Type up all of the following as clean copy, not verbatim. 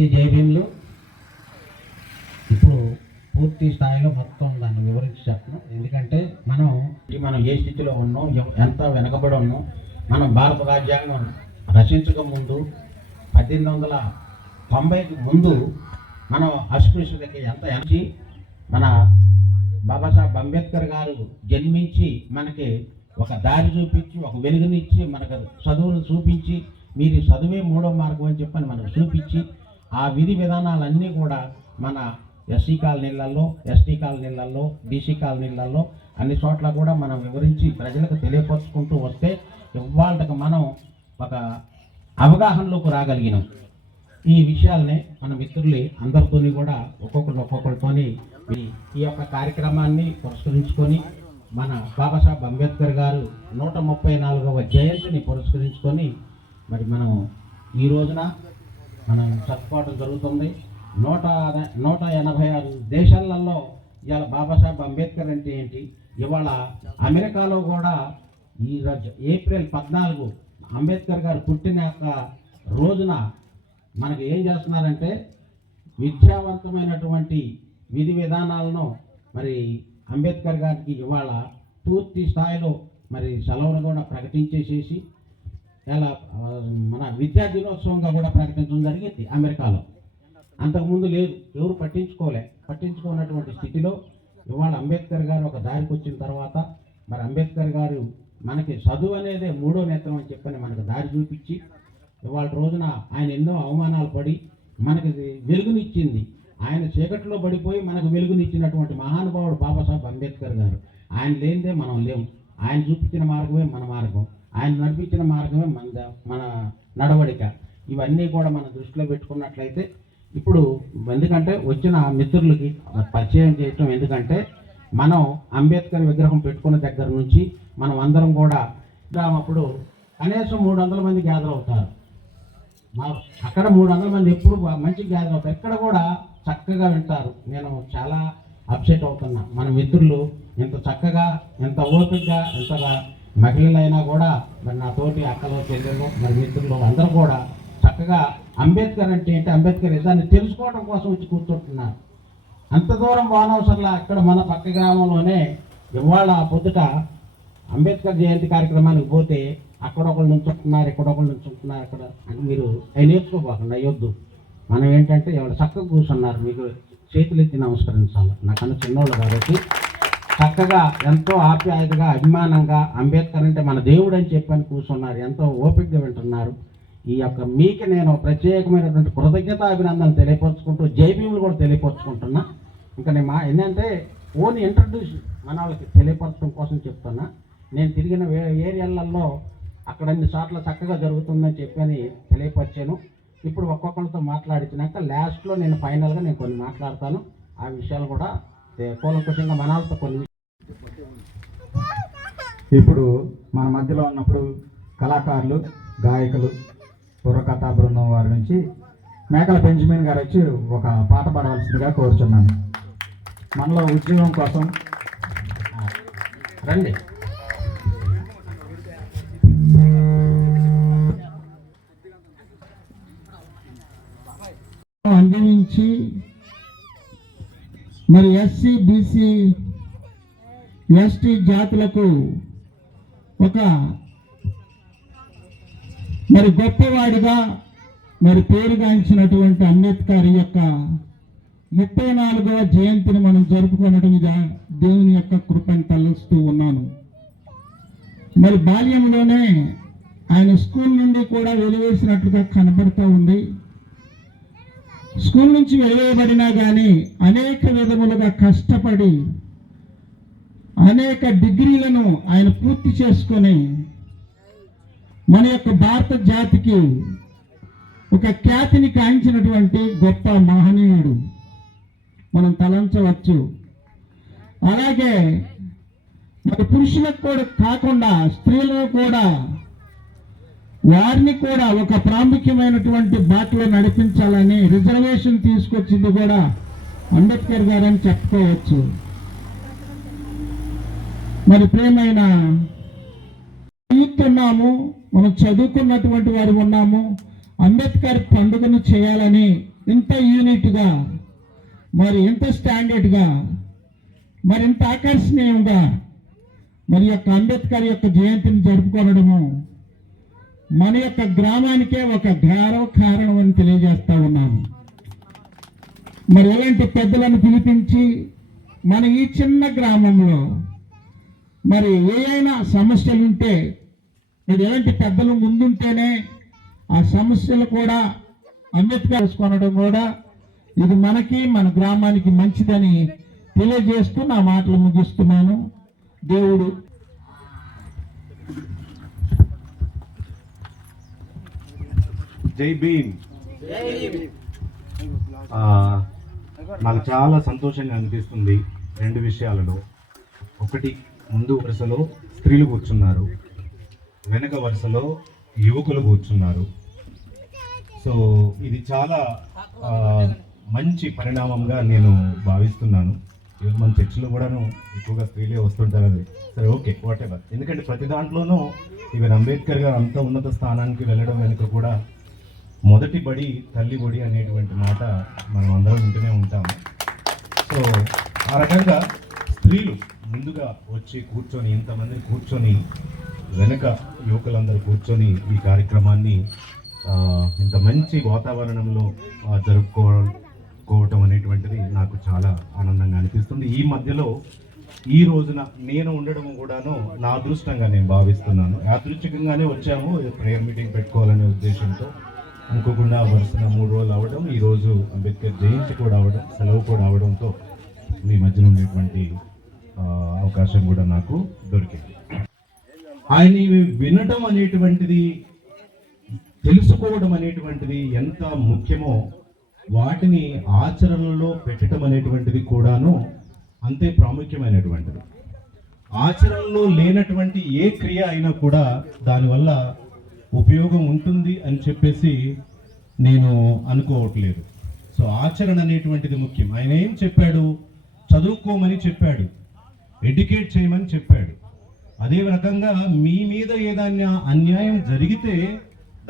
అందరికీ జై భీములు. ఇప్పుడు పూర్తి స్థాయిలో మొత్తం దాన్ని వివరించి చెప్పను. ఎందుకంటే మనం ఏ స్థితిలో ఉన్నాం, ఎంత వెనకబడి ఉన్నాం. మనం భారత రాజ్యాంగం రచించక ముందు 1890కి ముందు మనం అస్పృశ్యతకి ఎంత ఎనర్జీ, మన బాబాసాహెబ్ అంబేద్కర్ గారు జన్మించి మనకి ఒక దారి చూపించి, ఒక వెలుగునిచ్చి, మనకు చదువును చూపించి, మీరు చదువే మూడో మార్గం అని చెప్పని మనకు చూపించి, ఆ విధి విధానాలన్నీ కూడా మన ఎస్సీ కాలనీలలో, ఎస్టీ కాలనీలలో, బీసీ కాలనీలలో అన్ని చోట్ల కూడా మనం వివరించి ప్రజలకు తెలియపరుచుకుంటూ వస్తే ఇవాళకి మనం ఒక అవగాహనలోకి రాగలిగినాం. ఈ విషయాలనే మన మిత్రులు అందరితోని కూడా ఒక్కొక్కరితోని ఈ యొక్క కార్యక్రమాన్ని పురస్కరించుకొని మన బాబాసాహెబ్ అంబేద్కర్ గారు 134వ జయంతిని పురస్కరించుకొని మరి మనం ఈ రోజున మనం జరుపుకోవడం జరుగుతుంది. 186 దేశాలలో ఇవాళ బాబాసాహెబ్ అంబేద్కర్ అంటే ఏంటి, ఇవాళ అమెరికాలో కూడా ఈ ఏప్రిల్ 14 అంబేద్కర్ గారు పుట్టిన రోజున మనకు ఏం చేస్తున్నారంటే విద్యావంతమైనటువంటి విధి విధానాలను మరి అంబేద్కర్ గారికి ఇవాళ పూర్తి స్థాయిలో మరి సెలవును కూడా ప్రకటించేసేసి ఇలా మన విద్యా దినోత్సవంగా కూడా ప్రకటించడం జరిగింది అమెరికాలో. అంతకుముందు లేదు, ఎవరు పట్టించుకున్నటువంటి స్థితిలో ఇవాళ అంబేద్కర్ గారు ఒక దారికి వచ్చిన తర్వాత మరి అంబేద్కర్ గారు మనకి చదువు అనేదే మూడో నేత్రం అని చెప్పని మనకు దారి చూపించి ఇవాళ రోజున ఆయన ఎన్నో అవమానాలు పడి మనకి వెలుగునిచ్చింది. ఆయన చీకట్లో పడిపోయి మనకు వెలుగునిచ్చినటువంటి మహానుభావుడు బాబాసాహెబ్ అంబేద్కర్ గారు. ఆయన లేనిదే మనం లేము. ఆయన చూపించిన మార్గమే మన మార్గం, ఆయన నడిపించిన మార్గమే మన నడవడిక. ఇవన్నీ కూడా మనం దృష్టిలో పెట్టుకున్నట్లయితే ఇప్పుడు ఎందుకంటే వచ్చిన మిత్రులకి పరిచయం చేయటం, ఎందుకంటే మనం అంబేద్కర్ విగ్రహం పెట్టుకున్న దగ్గర నుంచి మనం అందరం కూడా అప్పుడు కనీసం 300 మంది గ్యాదర్ అవుతారు. అక్కడ 300 మంది ఎప్పుడు మంచి గ్యాదర్ అవుతారు. ఇక్కడ కూడా చక్కగా వింటారు. నేను చాలా అప్సెట్ అవుతున్నా. మన మిత్రులు ఎంత చక్కగా, ఎంత ఓపికగా, ఎంతగా మహిళలైనా కూడా మరి నా తోటి అక్కలో చెల్లెలు మరి మిత్రులు అందరూ కూడా చక్కగా అంబేద్కర్ అంటే ఏంటి, అంబేద్కర్ దాన్ని తెలుసుకోవడం కోసం వచ్చి కూర్చుంటున్నారు. అంత దూరం వానవసరంలా ఇక్కడ మన పక్క గ్రామంలోనే ఇవాళ పొద్దుట అంబేద్కర్ జయంతి కార్యక్రమానికి పోతే అక్కడ ఒకళ్ళు నుంచుంటున్నారు, ఇక్కడ ఒకళ్ళు నుంచుంటున్నారు. అక్కడ అని మీరు నేర్చుకోపోకుండా అయ్యొద్దు. మనం ఏంటంటే ఎవరు చక్కగా కూర్చున్నారు, మీకు చేతులు ఎత్తి నమస్కరించాలి. నాకన్నా చిన్నోళ్ళు కాబట్టి చక్కగా ఎంతో ఆప్యాయతగా, అభిమానంగా అంబేద్కర్ అంటే మన దేవుడు అని చెప్పని కూర్చున్నారు. ఎంతో ఓపికగా వింటున్నారు. ఈ యొక్క మీకు నేను ప్రత్యేకమైనటువంటి కృతజ్ఞత అభినందనలు తెలియపరుచుకుంటూ జై భీములు కూడా తెలియపరుచుకుంటున్నా. ఇంకా నేను ఏంటంటే ఓన్ ఇంట్రడ్యూస్ మన వాళ్ళకి తెలియపరచడం కోసం చెప్తున్నా. నేను తిరిగిన ఏరియాలలో అక్కడ అన్ని చోట్ల చక్కగా జరుగుతుందని చెప్పని తెలియపరిచాను. ఇప్పుడు ఒక్కొక్కరితో మాట్లాడించినాక లాస్ట్లో నేను ఫైనల్గా నేను కొన్ని మాట్లాడతాను. ఆ విషయాలు కూడా కూలంకుషంగా మన వాళ్ళతో కొన్ని. ఇప్పుడు మన మధ్యలో ఉన్నప్పుడు కళాకారులు, గాయకులు, బుర్రకథా బృందం వారి నుంచి మేకల బెంజమిన్ గారు వచ్చి ఒక పాట పాడవలసిందిగా కోరుచున్నాను. మనలో ఉద్యోగం కోసం రండి. అందించి మరి ఎస్సీ, బీసీ, ఎస్టీ జాతులకు ఒక మరి గొప్పవాడిగా మరి పేరుగాంచినటువంటి అంబేద్కర్ యొక్క 34వ జయంతిని మనం జరుపుకోవడం దేవుని యొక్క కృపను తలస్తూ ఉన్నాను. మరి బాల్యంలోనే ఆయన స్కూల్ నుండి కూడా వెలివేసినట్లుగా కనబడుతూ ఉంది. స్కూల్ నుంచి వెలివేయబడినా కానీ అనేక విధములుగా కష్టపడి అనేక డిగ్రీలను ఆయన పూర్తి చేసుకొని మన యొక్క భారత జాతికి ఒక ఖ్యాతిని కాంచినటువంటి గొప్ప మహనీయుడు మనం తలంచవచ్చు. అలాగే మరి పురుషులకు కూడా కాకుండా స్త్రీలను కూడా, వారిని కూడా ఒక ప్రాముఖ్యమైనటువంటి బాటలో నడిపించాలని రిజర్వేషన్ తీసుకొచ్చింది కూడా అంబేద్కర్ గారు అని చెప్పుకోవచ్చు. మరి ప్రియమైన యూత్ ఉన్నాము, మనం చదువుకున్నటువంటి వారు ఉన్నాము. అంబేద్కర్ పండుగను చేయాలని ఇంత యూనిట్గా, మరి ఇంత స్టాండర్డ్గా, మరి ఇంత ఆకర్షణీయంగా మరి యొక్క అంబేద్కర్ యొక్క జయంతిని జరుపుకోవడము మన యొక్క గ్రామానికే ఒక కారణం అని తెలియజేస్తా ఉన్నాను. మరి ఎలాంటి పెద్దలను పిలిపించి మన ఈ చిన్న గ్రామంలో మరి ఏదైనా సమస్యలు ఉంటే మరి ఎలాంటి పెద్దలు ముందుంటేనే ఆ సమస్యలు కూడా అంబేద్కర్ కొనడం కూడా ఇది మనకి మన గ్రామానికి మంచిదని తెలియజేస్తూ నా మాటలు ముగిస్తున్నాను. దేవుడు జై భీమ్. నాకు చాలా సంతోషంగా అనిపిస్తుంది రెండు విషయాలలో. ఒకటి, ముందు వరుసలో స్త్రీలు కూర్చున్నారు, వెనక వరుసలో యువకులు కూర్చున్నారు. సో ఇది చాలా మంచి పరిణామంగా నేను భావిస్తున్నాను. ఈరోజు మన చర్చిలో కూడాను ఎక్కువగా స్త్రీలే వస్తుంటారు. అది సరే, ఓకే, వాట్ ఎవర్. ఎందుకంటే ప్రతి దాంట్లోనూ ఈవెన్ అంబేద్కర్ గారు అంత ఉన్నత స్థానానికి వెళ్ళడం వెనుక కూడా మొదటి బడి తల్లి బడి అనేటువంటి మాట మనం అందరం వింటూనే ఉంటాము. సో ఆ రకంగా స్త్రీలు ముందుగా వచ్చి కూర్చొని, ఇంతమంది కూర్చొని, వెనుక యువకులందరూ కూర్చొని ఈ కార్యక్రమాన్ని ఇంత మంచి వాతావరణంలో జరుపుకోవటం అనేటువంటిది నాకు చాలా ఆనందంగా అనిపిస్తుంది. ఈ మధ్యలో ఈ రోజున నేను ఉండడం కూడాను నా అదృష్టంగా నేను భావిస్తున్నాను. యాదృచ్ఛికంగానే వచ్చాము, ప్రేయర్ మీటింగ్ పెట్టుకోవాలనే ఉద్దేశంతో. అనుకోకుండా వరుసన 3 రోజులు అవ్వడం, ఈరోజు అంబేద్కర్ జయంతి కూడా అవ్వడం, సెలవు కూడా అవడంతో మీ మధ్యన ఉండేటువంటి అవకాశం కూడా నాకు దొరికింది. ఆయన్ని వినడం అనేటువంటిది, తెలుసుకోవడం అనేటువంటిది ఎంత ముఖ్యమో వాటిని ఆచరణలో పెట్టడం అనేటువంటిది కూడాను అంతే ప్రాముఖ్యమైనటువంటిది. ఆచరణలో లేనటువంటి ఏ క్రియ అయినా కూడా దానివల్ల ఉపయోగం ఉంటుంది అని చెప్పేసి నేను అనుకోవట్లేదు. సో ఆచరణ అనేటువంటిది ముఖ్యం. ఆయన ఏం చెప్పాడు? చదువుకోమని చెప్పాడు, ఎడ్యుకేట్ చేయమని చెప్పాడు. అదే రకంగా మీ మీద ఏదైనా అన్యాయం జరిగితే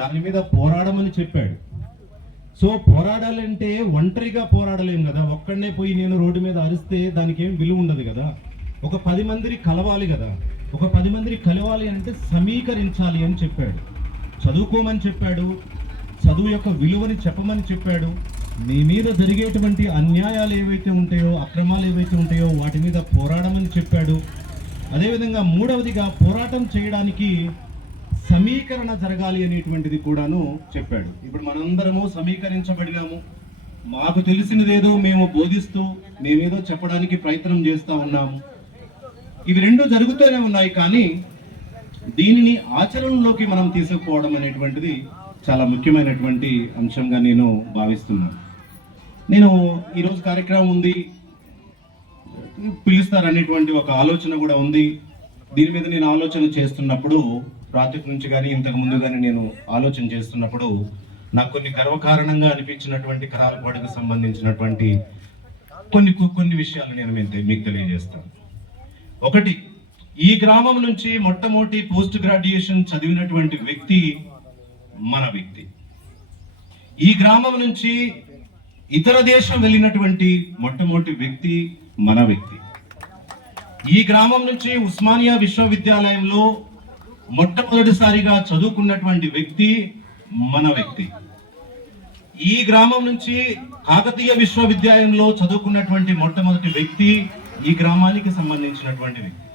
దాని మీద పోరాడమని చెప్పాడు. సో పోరాడాలంటే ఒంటరిగా పోరాడలేం కదా. ఒక్కడనే పోయి నేను రోడ్డు మీద అరిస్తే దానికి ఏం విలువ ఉండదు కదా. ఒక 10 మందిని కలవాలి కదా. ఒక 10 మందిని కలవాలి అంటే సమీకరించాలి అని చెప్పాడు. చదువుకోమని చెప్పాడు, చదువు యొక్క విలువని చెప్పమని చెప్పాడు. నీ మీద జరిగేటువంటి అన్యాయాలు ఏవైతే ఉంటాయో, అక్రమాలు ఏవైతే ఉంటాయో వాటి మీద పోరాడమని చెప్పాడు. అదేవిధంగా మూడవదిగా పోరాటం చేయడానికి సమీకరణ జరగాలి అనేటువంటిది కూడాను చెప్పాడు. ఇప్పుడు మనందరము సమీకరించబడినాము. మాకు తెలిసినదేదో మేము బోధిస్తూ మేమేదో చెప్పడానికి ప్రయత్నం చేస్తూ ఉన్నాము. ఇవి రెండు జరుగుతూనే ఉన్నాయి, కానీ దీనిని ఆచరణలోకి మనం తీసుకుపోవడం అనేటువంటిది చాలా ముఖ్యమైనటువంటి అంశంగా నేను భావిస్తున్నాను. నేను ఈరోజు కార్యక్రమం ఉంది, పిలుస్తారనేటువంటి ఒక ఆలోచన కూడా ఉంది. దీని మీద నేను ఆలోచన చేస్తున్నప్పుడు, రాత్రి నుంచి కానీ ఇంతకు ముందు కానీ నేను ఆలోచన చేస్తున్నప్పుడు నాకు కొన్ని గర్వకారణంగా అనిపించినటువంటి కరాలపాడుకు సంబంధించినటువంటి కొన్ని విషయాలు నేను మీకు తెలియజేస్తాను. ఒకటి, ఈ గ్రామం నుంచి మొట్టమొదటి పోస్ట్ గ్రాడ్యుయేషన్ చదివినటువంటి వ్యక్తి మన వ్యక్తి. ఈ గ్రామం నుంచి ఇతర దేశం వెళ్ళినటువంటి మొట్టమొదటి వ్యక్తి మన వ్యక్తి. ఈ గ్రామం నుంచి ఉస్మానియా విశ్వవిద్యాలయంలో మొట్టమొదటిసారిగా చదువుకున్నటువంటి వ్యక్తి మన వ్యక్తి. ఈ గ్రామం నుంచి కాకతీయ విశ్వవిద్యాలయంలో చదువుకున్నటువంటి మొట్టమొదటి వ్యక్తి ఈ గ్రామానికి సంబంధించినటువంటి వ్యక్తి.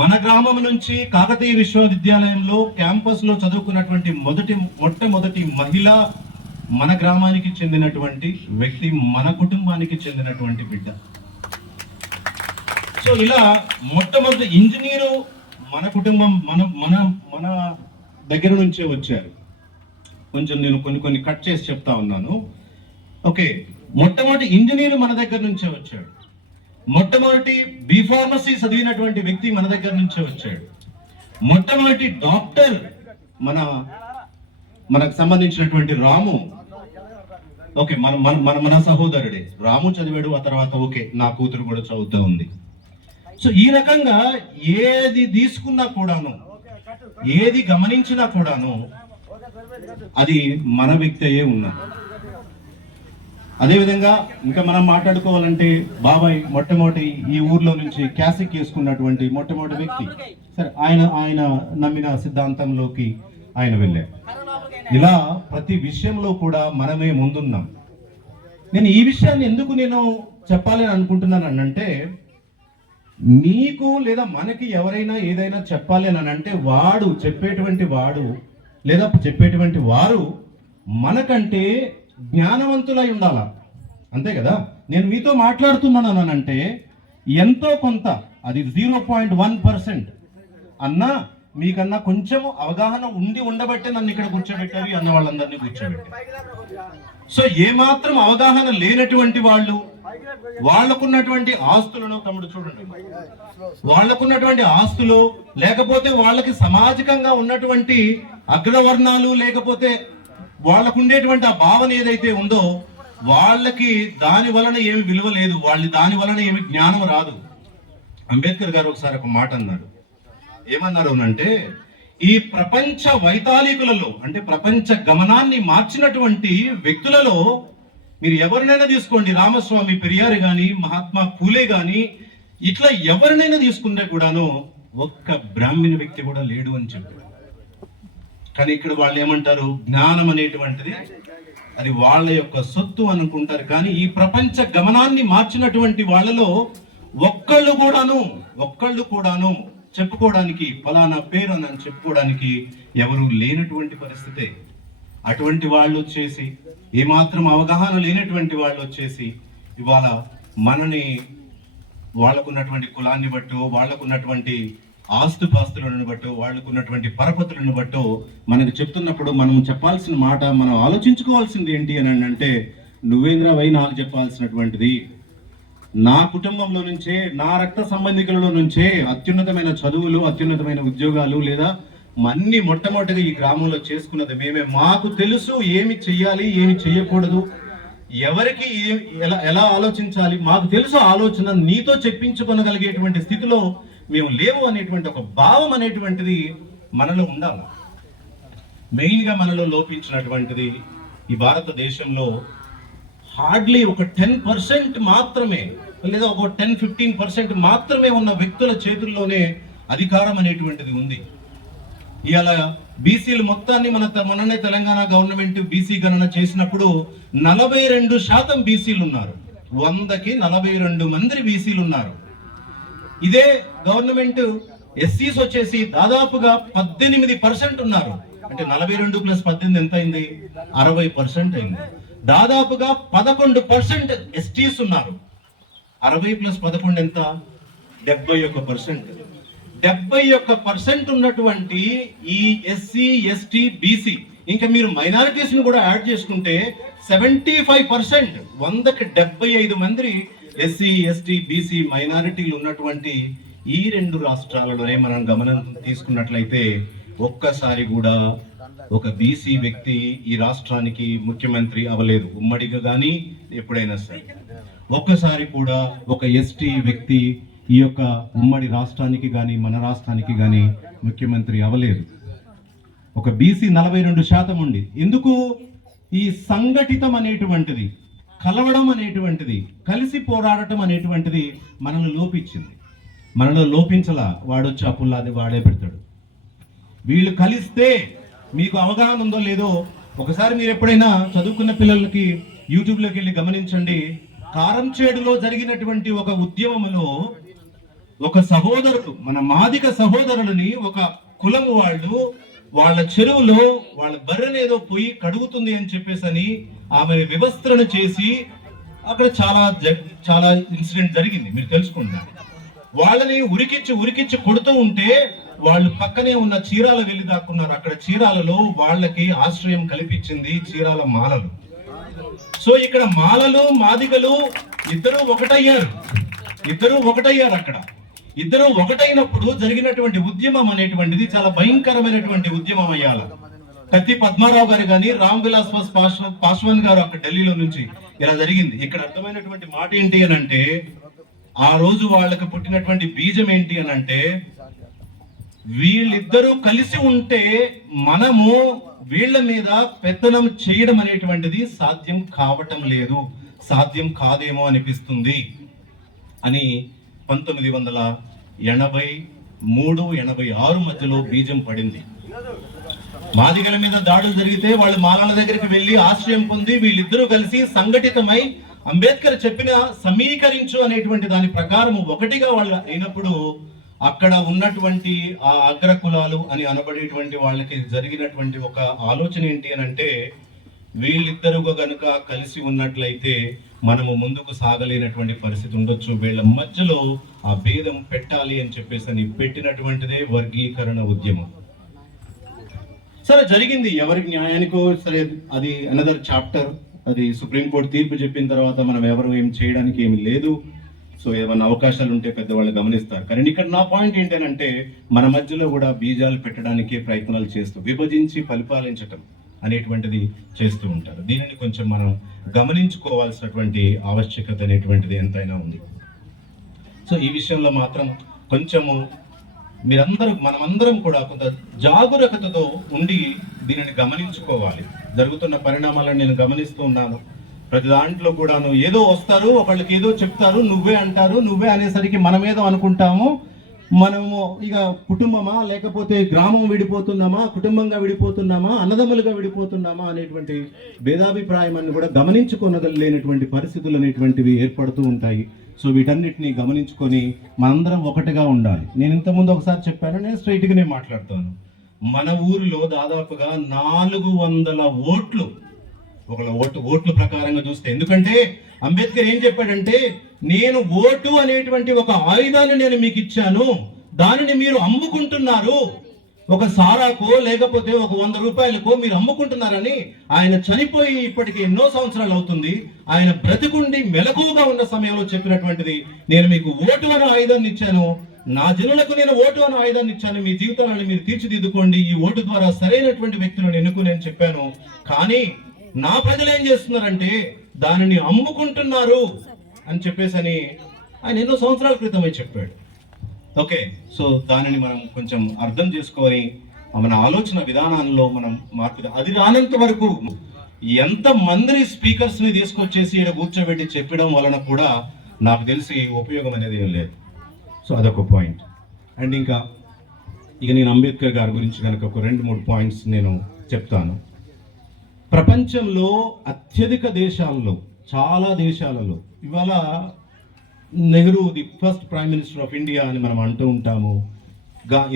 మన గ్రామం నుంచి కాకతీయ విశ్వవిద్యాలయంలో క్యాంపస్ లో చదువుకున్నటువంటి మొట్టమొదటి మహిళ మన గ్రామానికి చెందినటువంటి వ్యక్తి, మన కుటుంబానికి చెందినటువంటి బిడ్డ. సో ఇలా మొట్టమొదటి ఇంజనీరు మన కుటుంబం మన దగ్గర నుంచే వచ్చారు. కొంచెం నేను కొన్ని కట్ చేసి చెప్తా ఉన్నాను. ఓకే, మొట్టమొదటి ఇంజనీర్ మన దగ్గర నుంచే వచ్చాడు. మొట్టమొదటి బి.ఫార్మసీ చదివినటువంటి వ్యక్తి మన దగ్గర నుంచే వచ్చాడు. మొట్టమొదటి డాక్టర్ మనకు సంబంధించినటువంటి రాము, ఓకే, మన సహోదరుడే రాము చదివాడు. ఆ తర్వాత ఓకే, నా కూతురు కూడా చదువుతూ ఉంది. సో ఈ రకంగా ఏది తీసుకున్నా కూడాను, ఏది గమనించినా కూడాను అది మన వ్యక్తి అయ్యే ఉన్నా. అదేవిధంగా ఇంకా మనం మాట్లాడుకోవాలంటే బాబాయ్ మొట్టమొదటి ఈ ఊర్లో నుంచి క్యాసిక్ చేసుకున్నటువంటి మొట్టమొదటి వ్యక్తి. సరే, ఆయన నమ్మిన సిద్ధాంతంలోకి ఆయన వెళ్ళారు. ఇలా ప్రతి విషయంలో కూడా మనమే ముందున్నాం. నేను ఈ విషయాన్ని ఎందుకు నేను చెప్పాలి అని అనుకుంటున్నాను అంటే, మీకు లేదా మనకి ఎవరైనా ఏదైనా చెప్పాలి అని అంటే చెప్పేటువంటి వారు మనకంటే జ్ఞానవంతులై ఉండాలా, అంతే కదా. నేను మీతో మాట్లాడుతున్నాను అంటే ఎంతో కొంత, అది 0.1% అన్నా మీకన్నా కొంచెం అవగాహన ఉండబట్టే నన్ను ఇక్కడ కూర్చోబెట్టారు, అన్న వాళ్ళందరినీ కూర్చోబెట్టారు. సో ఏమాత్రం అవగాహన లేనటువంటి వాళ్ళు, వాళ్ళకున్నటువంటి ఆస్తులను, తమ్ముడు చూడండి, వాళ్ళకున్నటువంటి ఆస్తులు, లేకపోతే వాళ్ళకి సామాజికంగా ఉన్నటువంటి అగ్రవర్ణాలు, లేకపోతే వాళ్ళకు ఉండేటువంటి ఆ భావన ఏదైతే ఉందో, వాళ్ళకి దాని వలన ఏమి విలువ లేదు, దాని వలన ఏమి జ్ఞానం రాదు. అంబేద్కర్ గారు ఒకసారి ఒక మాట అన్నారు. ఏమన్నారు అంటే, ఈ ప్రపంచ వైతాళికులలో, అంటే ప్రపంచ గమనాన్ని మార్చినటువంటి వ్యక్తులలో మీరు ఎవరినైనా తీసుకోండి, రామస్వామి పెరియార్ గాని, మహాత్మా పూలే గాని, ఇట్లా ఎవరినైనా తీసుకుంటే కూడాను ఒక్క బ్రాహ్మణ వ్యక్తి కూడా లేడు అని చెప్పారు. కానీ ఇక్కడ వాళ్ళు ఏమంటారు, జ్ఞానం అనేటువంటిది అది వాళ్ళ యొక్క సొత్తు అనుకుంటారు. కానీ ఈ ప్రపంచ గమనాన్ని మార్చినటువంటి వాళ్ళలో ఒక్కళ్ళు కూడాను చెప్పుకోవడానికి, ఫలానా పేరు అని చెప్పుకోవడానికి ఎవరు లేనటువంటి పరిస్థితే. అటువంటి వాళ్ళు వచ్చేసి, ఏమాత్రం అవగాహన లేనటువంటి వాళ్ళు వచ్చేసి ఇవాళ మనని వాళ్ళకున్నటువంటి కులాన్ని బట్టో, వాళ్ళకున్నటువంటి ఆస్తుపాస్తులను బట్టో, వాళ్ళకున్నటువంటి పరపతులను బట్టో మనకు చెప్తున్నప్పుడు మనం చెప్పాల్సిన మాట, మనం ఆలోచించుకోవాల్సింది ఏంటి అని అంటే, నువ్వేంద్ర వై నాకు చెప్పాల్సినటువంటిది, నా కుటుంబంలో నుంచే, నా రక్త సంబంధికులలో నుంచే అత్యున్నతమైన చదువులు, అత్యున్నతమైన ఉద్యోగాలు, లేదా అన్ని మొట్టమొదటిగా ఈ గ్రామంలో చేసుకున్నది మేమే. మాకు తెలుసు ఏమి చెయ్యాలి, ఏమి చెయ్యకూడదు, ఎవరికి ఎలా ఆలోచించాలి, మాకు తెలుసు ఆలోచన, నీతో చెప్పించుకోగలిగేటువంటి స్థితిలో మేము లేవు అనేటువంటి ఒక భావం అనేటువంటిది మనలో ఉండాలి. మెయిన్గా మనలో లోపించినటువంటిది ఈ భారతదేశంలో హార్డ్లీ ఒక 10% మాత్రమే, లేదా ఒక 10-15% మాత్రమే ఉన్న వ్యక్తుల చేతుల్లోనే అధికారం అనేటువంటిది ఉంది. ఇవాళ బీసీలు మొత్తాన్ని మొన్ననే తెలంగాణ గవర్నమెంట్ బీసీ గణన చేసినప్పుడు 42% బీసీలు ఉన్నారు. 100కి 42 మంది బీసీలు ఉన్నారు. ఇదే గవర్నమెంట్ ఎస్సీస్ వచ్చేసి దాదాపుగా 18% ఉన్నారు. అంటే 42 + 18 ఎంత అయింది? 60% అయింది. దాదాపుగా 11% ఎస్టీస్ ఉన్నారు. 60 + 11 ఎంత? 71%. 71% ఉన్నటువంటి ఈ ఎస్సీ, ఎస్టీ, బీసీ, ఇంకా మీరు మైనారిటీస్ ని కూడా యాడ్ చేసుకుంటే 75%, 100కి 75 మంది ఎస్సీ, ఎస్టీ, బీసీ మైనారిటీలు ఉన్నటువంటి ఈ 2 రాష్ట్రాలలోనే మనం గమనం తీసుకున్నట్లయితే ఒక్కసారి కూడా ఒక బీసీ వ్యక్తి ఈ రాష్ట్రానికి ముఖ్యమంత్రి అవ్వలేదు, ఉమ్మడిగా కానీ ఎప్పుడైనా సరే. ఒక్కసారి కూడా ఒక ఎస్టీ వ్యక్తి ఈ యొక్క ఉమ్మడి రాష్ట్రానికి కానీ మన రాష్ట్రానికి కానీ ముఖ్యమంత్రి అవ్వలేదు. ఒక బీసీ 42% ఉండి, ఎందుకు ఈ సంఘటితం అనేటువంటిది, కలవడం అనేటువంటిది, కలిసి పోరాడటం అనేటువంటిది మనలో లోపించింది. మనలో లోపించలా, వాడొచ్చి అప్పుల్లాది వాడే పెడతాడు. వీళ్ళు కలిస్తే, మీకు అవగాహన ఉందో లేదో ఒకసారి మీరు ఎప్పుడైనా చదువుకున్న పిల్లలకి యూట్యూబ్లోకి వెళ్ళి గమనించండి. కారంచేడులో జరిగినటువంటి ఒక ఉద్యమంలో ఒక సహోదరుడు, మన మాదిక సహోదరులని ఒక కులము వాళ్ళ చెరువులో వాళ్ళ బర్రెనేదో పోయి కడుగుతుంది అని చెప్పేసి ఆమె వ్యవస్థను చేసి అక్కడ చాలా ఇన్సిడెంట్ జరిగింది, మీరు తెలుసుకుంటారు. వాళ్ళని ఉరికిచ్చి కొడుతూ ఉంటే వాళ్ళు పక్కనే ఉన్న చీరాల వెళ్ళి దాక్కున్నారు. అక్కడ చీరాలలో వాళ్ళకి ఆశ్రయం కల్పించింది చీరాల మాలలు. సో ఇక్కడ మాలలు, మాదిగలు ఇద్దరు ఒకటయ్యారు. అక్కడ ఇద్దరు ఒకటైనప్పుడు జరిగినటువంటి ఉద్యమం అనేటువంటిది చాలా భయంకరమైనటువంటి ఉద్యమం అయ్యాల. కత్తి పద్మారావు గారు కానీ, రామ్ విలాస్ పాస్వాన్ గారు అక్కడ ఢిల్లీలో నుంచి ఇలా జరిగింది. ఇక్కడ అర్థమైనటువంటి మాట ఏంటి అని అంటే, ఆ రోజు వాళ్ళకి పుట్టినటువంటి బీజం ఏంటి అని అంటే, వీళ్ళిద్దరూ కలిసి ఉంటే మనము వీళ్ళ మీద పెత్తనం చేయడం అనేటువంటిది సాధ్యం కావటం లేదు. సాధ్యం కాదేమో అనిపిస్తుంది అని 1983-86 మధ్యలో బీజం పడింది. మాదిగల మీద దాడులు జరిగితే వాళ్ళు మాలాల దగ్గరికి వెళ్ళి ఆశ్రయం పొంది వీళ్ళిద్దరూ కలిసి సంఘటితమై అంబేద్కర్ చెప్పిన సమీకరించు అనేటువంటి దాని ప్రకారం ఒకటిగా వాళ్ళు అయినప్పుడు అక్కడ ఉన్నటువంటి ఆ అగ్ర కులాలు అని అనబడేటువంటి వాళ్ళకి జరిగినటువంటి ఒక ఆలోచన ఏంటి అని అంటే, వీళ్ళిద్దరుగా గనుక కలిసి ఉన్నట్లయితే మనము ముందుకు సాగలేనటువంటి పరిస్థితి ఉండొచ్చు, వీళ్ళ మధ్యలో ఆ భేదం పెట్టాలి అని చెప్పేసి పెట్టినటువంటిదే వర్గీకరణ ఉద్యమం. సరే జరిగింది, ఎవరికి న్యాయానికో సరే అది అనదర్ చాప్టర్. అది సుప్రీంకోర్టు తీర్పు చెప్పిన తర్వాత మనం ఎవరు ఏం చేయడానికి ఏమి లేదు. సో ఏమైనా అవకాశాలు ఉంటే పెద్దవాళ్ళు గమనిస్తారు. కానీ ఇక్కడ నా పాయింట్ ఏంటంటే, మన మధ్యలో కూడా బీజాలు పెట్టడానికి ప్రయత్నాలు చేస్తూ విభజించి పరిపాలించటం అనేటువంటిది చేస్తూ ఉంటారు. దీనిని కొంచెం మనం గమనించుకోవాల్సినటువంటి ఆవశ్యకత అనేటువంటిది ఎంతైనా ఉంది. సో ఈ విషయంలో మాత్రం కొంచెము మనమందరం కూడా కొంత జాగరూకతతో ఉండి దీనిని గమనించుకోవాలి. జరుగుతున్న పరిణామాలను నేను గమనిస్తూ ఉన్నాను. ప్రతి దాంట్లో కూడాను ఏదో వస్తారు, ఒకళ్ళకి ఏదో చెప్తారు, నువ్వే అంటారు, నువ్వే అనేసరికి మనమేదో అనుకుంటాము. మనము ఇక కుటుంబమా లేకపోతే గ్రామం విడిపోతున్నామా, కుటుంబంగా విడిపోతున్నామా, అన్నదమ్ములుగా విడిపోతున్నామా అనేటువంటి భేదాభిప్రాయాన్ని కూడా గమనించుకోనగలేనటువంటి పరిస్థితులు అనేటువంటివి ఏర్పడుతూ ఉంటాయి. సో వీటన్నిటిని గమనించుకొని మనందరం ఒకటిగా ఉండాలి. నేను ఇంతకుముందు ఒకసారి చెప్పాను, నేను స్ట్రైట్గానే మాట్లాడుతాను. మన ఊరిలో దాదాపుగా 400 ఓట్లు, ఒకళ్ళ ఓట్ల ప్రకారంగా చూస్తే, ఎందుకంటే అంబేద్కర్ ఏం చెప్పాడంటే, నేను ఓటు అనేటువంటి ఒక ఆయుధాన్ని నేను మీకు ఇచ్చాను, దానిని మీరు అమ్ముకుంటున్నారు, ఒక సారాకో లేకపోతే ఒక 100 రూపాయలకో మీరు అమ్ముకుంటున్నారని. ఆయన చనిపోయి ఇప్పటికి ఎన్నో సంవత్సరాలు అవుతుంది. ఆయన బ్రతికుండి మెలకువగా ఉన్న సమయంలో చెప్పినటువంటిది, నేను మీకు ఓటు అనే ఆయుధాన్ని ఇచ్చాను, నా జనులకు నేను ఓటు అనే ఆయుధాన్ని ఇచ్చాను, మీ జీవితాలను మీరు తీర్చిదిద్దుకోండి, ఈ ఓటు ద్వారా సరైనటువంటి వ్యక్తులను ఎన్నుకుని అని చెప్పాను. కానీ నా ప్రజలు ఏం చేస్తున్నారంటే దానిని అమ్ముకుంటున్నారు అని చెప్పేసి ఆయన ఎన్నో సంవత్సరాల క్రితమే చెప్పాడు. ఓకే, సో దానిని మనం కొంచెం అర్థం చేసుకొని మన ఆలోచన విధానాల్లో మనం మార్పు, అది రానంత వరకు ఎంతమందిని స్పీకర్స్ని తీసుకొచ్చేసి ఇక్కడ కూర్చోబెట్టి చెప్పడం వలన కూడా నాకు తెలిసి ఉపయోగం అనేది ఏం లేదు. సో అదొక పాయింట్. అండ్ ఇక నేను అంబేద్కర్ గారి గురించి కనుక ఒక 2-3 పాయింట్స్ నేను చెప్తాను. ప్రపంచంలో అత్యధిక దేశాల్లో, చాలా దేశాలలో ఇవాళ Nehru the first prime minister of India అని మనం అంటూ ఉంటాము,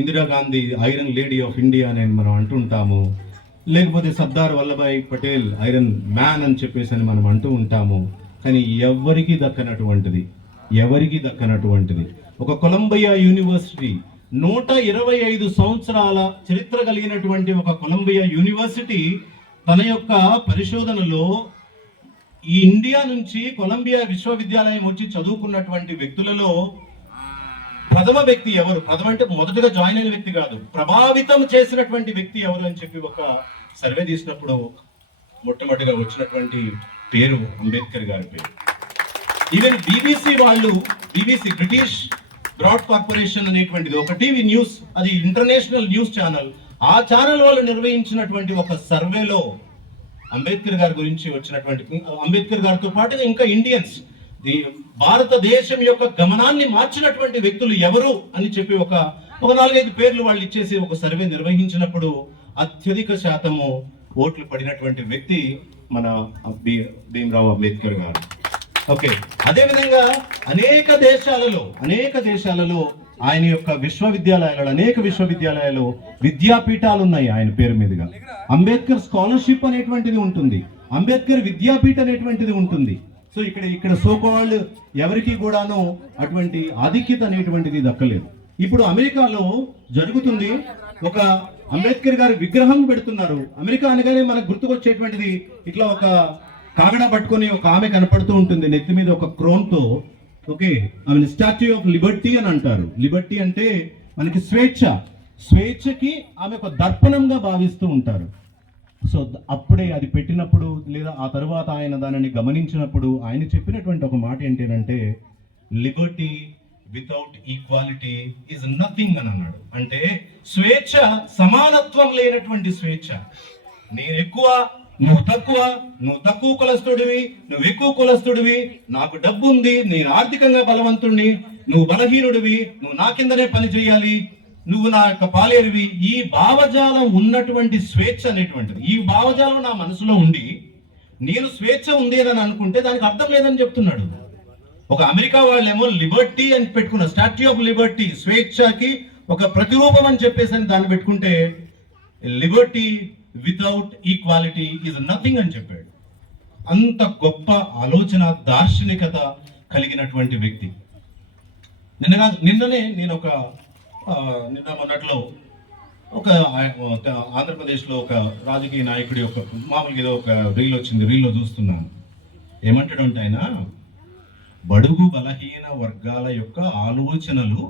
Indira Gandhi iron lady of India అని మనం అంటూ ఉంటాము, లేకపోతే సర్దార్ వల్లభాయ్ పటేల్ ఐరన్ మ్యాన్ అని చెప్పేసి మనం అంటూ ఉంటాము. కానీ ఎవరికి దక్కనటువంటిది ఒక కొలంబియా యూనివర్సిటీ, 125 సంవత్సరాల చరిత్ర కలిగినటువంటి ఒక కొలంబియా యూనివర్సిటీ తన యొక్క పరిశోధనలో ఈ ఇండియా నుంచి కొలంబియా విశ్వవిద్యాలయం వచ్చి చదువుకున్నటువంటి వ్యక్తులలో ప్రథమ వ్యక్తి ఎవరు, ప్రథమ అంటే మొదటగా జాయిన్ అయిన వ్యక్తి కాదు, ప్రభావితం చేసినటువంటి వ్యక్తి ఎవరు అని చెప్పి ఒక సర్వే తీసినప్పుడు మొట్టమొదటిగా వచ్చినటువంటి పేరు అంబేద్కర్ గారి పేరు. Even BBC British broad corporation అనేటువంటిది ఒక టీవీ న్యూస్, అది ఇంటర్నేషనల్ న్యూస్ ఛానల్, ఆ ఛానల్ వాళ్ళు నిర్వహించినటువంటి ఒక సర్వేలో అంబేద్కర్ గారి గురించి వచ్చినటువంటి, అంబేద్కర్ గారితో పాటుగా ఇంకా ఇండియన్స్, భారతదేశం యొక్క గమనాన్ని మార్చినటువంటి వ్యక్తులు ఎవరు అని చెప్పి ఒక 4-5 పేర్లు వాళ్ళు ఇచ్చేసి ఒక సర్వే నిర్వహించినప్పుడు అత్యధిక శాతము ఓట్లు పడినటువంటి వ్యక్తి మన భీమ్రావ్ అంబేద్కర్ గారు. ఓకే, అదేవిధంగా అనేక దేశాలలో ఆయన యొక్క అనేక విశ్వవిద్యాలయాలు విద్యాపీఠాలు ఉన్నాయి ఆయన పేరు మీదుగా. అంబేద్కర్ స్కాలర్షిప్ అనేటువంటిది ఉంటుంది, అంబేద్కర్ విద్యాపీఠ అనేటువంటిది ఉంటుంది. సో ఇక్కడ సోకాల్డ్ ఎవరికి కూడాను అటువంటి ఆధిక్యత అనేటువంటిది దక్కలేదు. ఇప్పుడు అమెరికాలో జరుగుతుంది, ఒక అంబేద్కర్ గారి విగ్రహం పెడుతున్నారు. అమెరికా అనగానే మనకు గుర్తుకొచ్చేటువంటిది ఇట్లా ఒక కాగడ పట్టుకొని ఒక ఆమె కనపడుతూ ఉంటుంది, నెత్తి మీద ఒక క్రోన్తో. ఓకే, ఆమె స్టాచ్యూ ఆఫ్ లిబర్టీ అని అంటారు. లిబర్టీ అంటే మనకి స్వేచ్ఛకి ఆమె ఒక దర్పణంగా భావిస్తూ ఉంటారు. సో అప్పుడే అది పెట్టినప్పుడు లేదా ఆ తరువాత ఆయన దానిని గమనించినప్పుడు ఆయన చెప్పినటువంటి ఒక మాట ఏంటంటే, Liberty without equality is nothing అని అన్నాడు. అంటే స్వేచ్ఛ సమానత్వం లేనటువంటి స్వేచ్ఛ, నేను ఎక్కువ నువ్వు తక్కువ కులస్తుడివి, నువ్వు ఎక్కువ కులస్తుడివి, నాకు డబ్బు ఉంది, నేను ఆర్థికంగా బలవంతుడిని, నువ్వు బలహీనుడివి, నువ్వు నా కిందనే పని చేయాలి, నువ్వు నా యొక్క పాలేరువి, ఈ భావజాలం ఉన్నటువంటి స్వేచ్ఛ అనేటువంటిది, ఈ భావజాలం నా మనసులో ఉండి నేను స్వేచ్ఛ ఉంది అని అనుకుంటే దానికి అర్థం లేదని చెప్తున్నాడు. ఒక అమెరికా వాళ్ళేమో లిబర్టీ అని పెట్టుకున్న, స్టాట్యూ ఆఫ్ లిబర్టీ, స్వేచ్ఛకి ఒక ప్రతిరూపం అని చెప్పేసి అని దాన్ని పెట్టుకుంటే Liberty without equality is nothing అని చెప్పాడు. అంత గొప్ప ఆలోచన, దార్శనికత కలిగినటువంటి వ్యక్తి. నిన్ననే నేను నిన్న మొన్నట్లో ఒక ఆంధ్రప్రదేశ్లో ఒక రాజకీయ నాయకుడి యొక్క మామూలుగా ఏదో ఒక రీల్ వచ్చింది, రీల్లో చూస్తున్నాను. ఏమంటాడు అంటే ఆయన, బడుగు బలహీన వర్గాల యొక్క ఆలోచనలు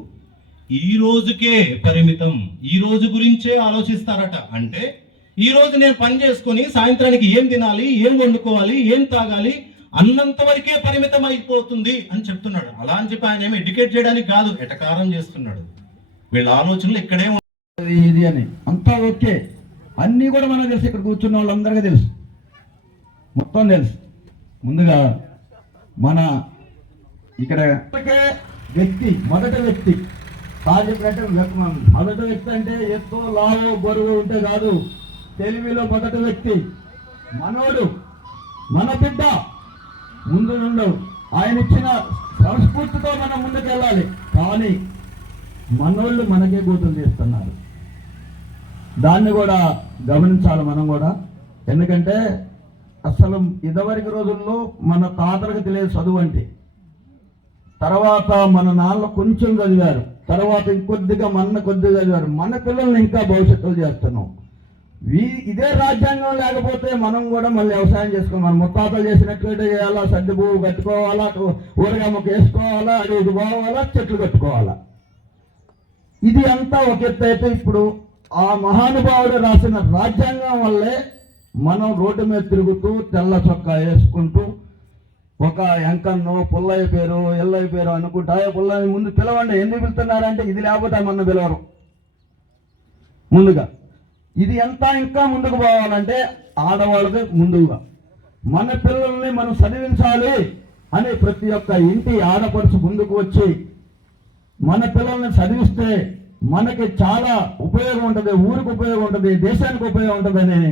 ఈ రోజుకే పరిమితం, ఈ రోజు గురించే ఆలోచిస్తారట. అంటే ఈ రోజు నేను పని చేసుకొని సాయంత్రానికి ఏం తినాలి, ఏం వండుకోవాలి, ఏం తాగాలి అన్నంత వరకే పరిమితం అయిపోతుంది అని చెప్తున్నాడు. అలా అని చెప్పి ఆయన ఏమి ఎడ్యుకేట్ చేయడానికి కాదు, ఎటకారం చేస్తున్నాడు. వీళ్ళ ఆలోచనలు ఇక్కడే ఇది అని అంతా ఓకే, అన్నీ కూడా మనకు తెలుసు, ఇక్కడ కూర్చున్న వాళ్ళందరికీ తెలుసు, మొత్తం తెలుసు. ముందుగా మన ఇక్కడ వ్యక్తి, మొదటి వ్యక్తి మొదటి వ్యక్తి అంటే ఎత్తు లావు బరువు ఉంటే కాదు, తెలివిలో మొదటి వ్యక్తి మనోడు, మన బిడ్డ ముందు నుండు ఆయన ఇచ్చిన సంస్ఫూర్తితో మనం ముందుకు వెళ్ళాలి. కానీ మనోళ్ళు మనకే కూతురు చేస్తున్నారు, దాన్ని కూడా గమనించాలి మనం కూడా. ఎందుకంటే అసలు ఇదివరకు రోజుల్లో మన తాతలకు తెలియదు చదువు అంటే, తర్వాత మన నాన్న కొంచెం చదివారు, తర్వాత ఇంకొద్దిగా కొద్దిగా చదివారు, మన పిల్లల్ని ఇంకా భవిష్యత్తులో చేస్తున్నాం. ఇదే రాజ్యాంగం లేకపోతే మనం కూడా మళ్ళీ వ్యవసాయం చేసుకోవాలి, మన ముత్తాతలు చేసినట్లయితే చేయాలా, సర్ది పువ్వు కట్టుకోవాలా, ఊరగామకు వేసుకోవాలా, అడిగి పోవాలా, చెట్లు కట్టుకోవాలా. ఇది అంతా ఒక ఎత్తు అయితే, ఇప్పుడు ఆ మహానుభావుడు రాసిన రాజ్యాంగం వల్లే మనం రోడ్డు మీద తిరుగుతూ తెల్ల చొక్కా వేసుకుంటూ ఒక ఎంకన్నో పుల్లయ్య పేరు ఎల్లయ్య పేరు అనుకుంటా, పుల్లయ్య ముందు పిలవండి, ఎందుకు పిలుస్తున్నారంటే ఇది లేకపోతే మన పిలవరు. ముందుగా ఇది ఎంత ఇంకా ముందుకు పోవాలంటే ఆడవాళ్ళది ముందుగా. మన పిల్లల్ని మనం చదివించాలి అని ప్రతి ఒక్క ఇంటి ఆడపడుచు ముందుకు వచ్చి మన పిల్లల్ని చదివిస్తే మనకి చాలా ఉపయోగం ఉంటుంది, ఊరికి ఉపయోగం ఉంటుంది, దేశానికి ఉపయోగం ఉంటుందని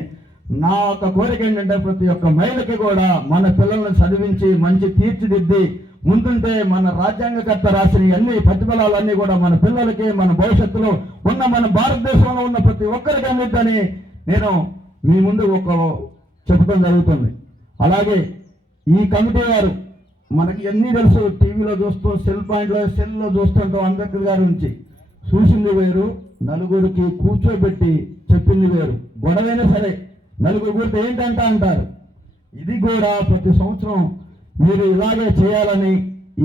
నా ఒక కోరిక ఏంటంటే, ప్రతి ఒక్క మహిళకి కూడా మన పిల్లల్ని చదివించి మంచి తీర్చిదిద్ది ముందుంటే మన రాజ్యాంగకర్త రాసిన అన్ని ప్రతిఫలాలన్నీ కూడా మన పిల్లలకి, మన భవిష్యత్తులో ఉన్న మన భారతదేశంలో ఉన్న ప్రతి ఒక్కరికి అందిద్దని నేను మీ ముందు చెప్పడం జరుగుతుంది. అలాగే ఈ కమిటీ వారు మనకి అన్నీ తెలుసు, టీవీలో చూస్తూ సెల్లో చూస్తుంటాం. అంబేద్కర్ గారి నుంచి చూసింది వేరు, నలుగురికి కూర్చోబెట్టి చెప్పింది వేరు. గొడవైనా సరే నలుగురు కూడితే ఏంటంట అంటారు. ఇది కూడా ప్రతి సంవత్సరం మీరు ఇలాగే చేయాలని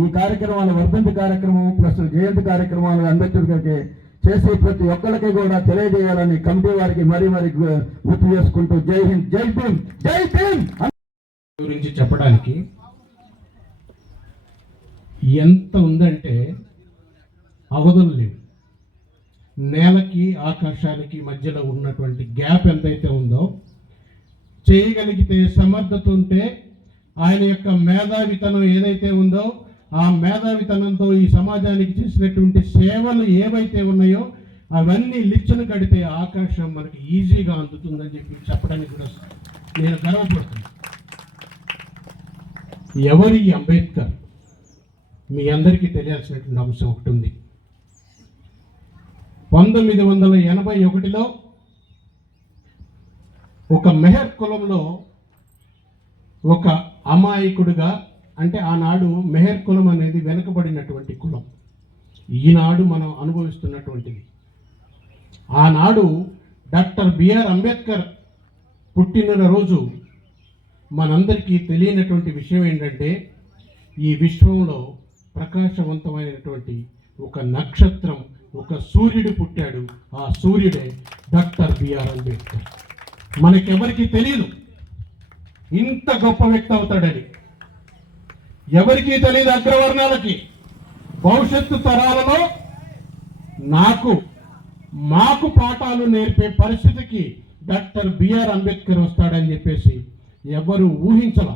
ఈ కార్యక్రమాలు, వర్ధంతి కార్యక్రమం ప్లస్ జయంతి కార్యక్రమాలు అంబేద్కర్ గారికి చేసి ప్రతి ఒక్కరికి కూడా తెలియజేయాలని కమిటీ వారికి మరీ గుర్తు చేసుకుంటూ జై హింద్, జై భీమ్, జై భీమ్ గురించి చెప్పడానికి ఎంత ఉందంటే అవధులు లేవు. నేలకి ఆకాశానికి మధ్యలో ఉన్నటువంటి గ్యాప్ ఎంతైతే ఉందో, చేయగలిగితే సమర్థత ఉంటే ఆయన యొక్క మేధావితనం ఏదైతే ఉందో ఆ మేధావితనంతో ఈ సమాజానికి చేసినటువంటి సేవలు ఏవైతే ఉన్నాయో అవన్నీ లిచ్చును కడితే ఆకాశం మనకి ఈజీగా అందుతుందని చెప్పడానికి కూడా నేను గర్వపడుతున్నాను. ఎవరి అంబేద్కర్ మీ అందరికీ తెలియాల్సినటువంటి అంశం ఒకటి ఉంది. 1981లో ఒక మెహర్ కులంలో ఒక అమాయకుడిగా, అంటే ఆనాడు మెహర్ కులం అనేది వెనుకబడినటువంటి కులం, ఈనాడు మనం అనుభవిస్తున్నటువంటిది. ఆనాడు డాక్టర్ బిఆర్ అంబేద్కర్ పుట్టినరోజు మనందరికీ తెలియనటువంటి విషయం ఏంటంటే, ఈ విశ్వంలో ప్రకాశవంతమైనటువంటి ఒక నక్షత్రం, ఒక సూర్యుడు పుట్టాడు. ఆ సూర్యుడే డాక్టర్ బిఆర్ అంబేద్కర్. మనకెవరికి తెలియదు ఇంత గొప్ప వ్యక్తి అవుతాడని, ఎవరికీ తెలియదు. అగ్రవర్ణాలకి, భవిష్యత్తు తరాలలో మాకు పాఠాలు నేర్పే పరిస్థితికి డాక్టర్ బిఆర్ అంబేద్కర్ వస్తాడని చెప్పేసి ఎవరు ఊహించల.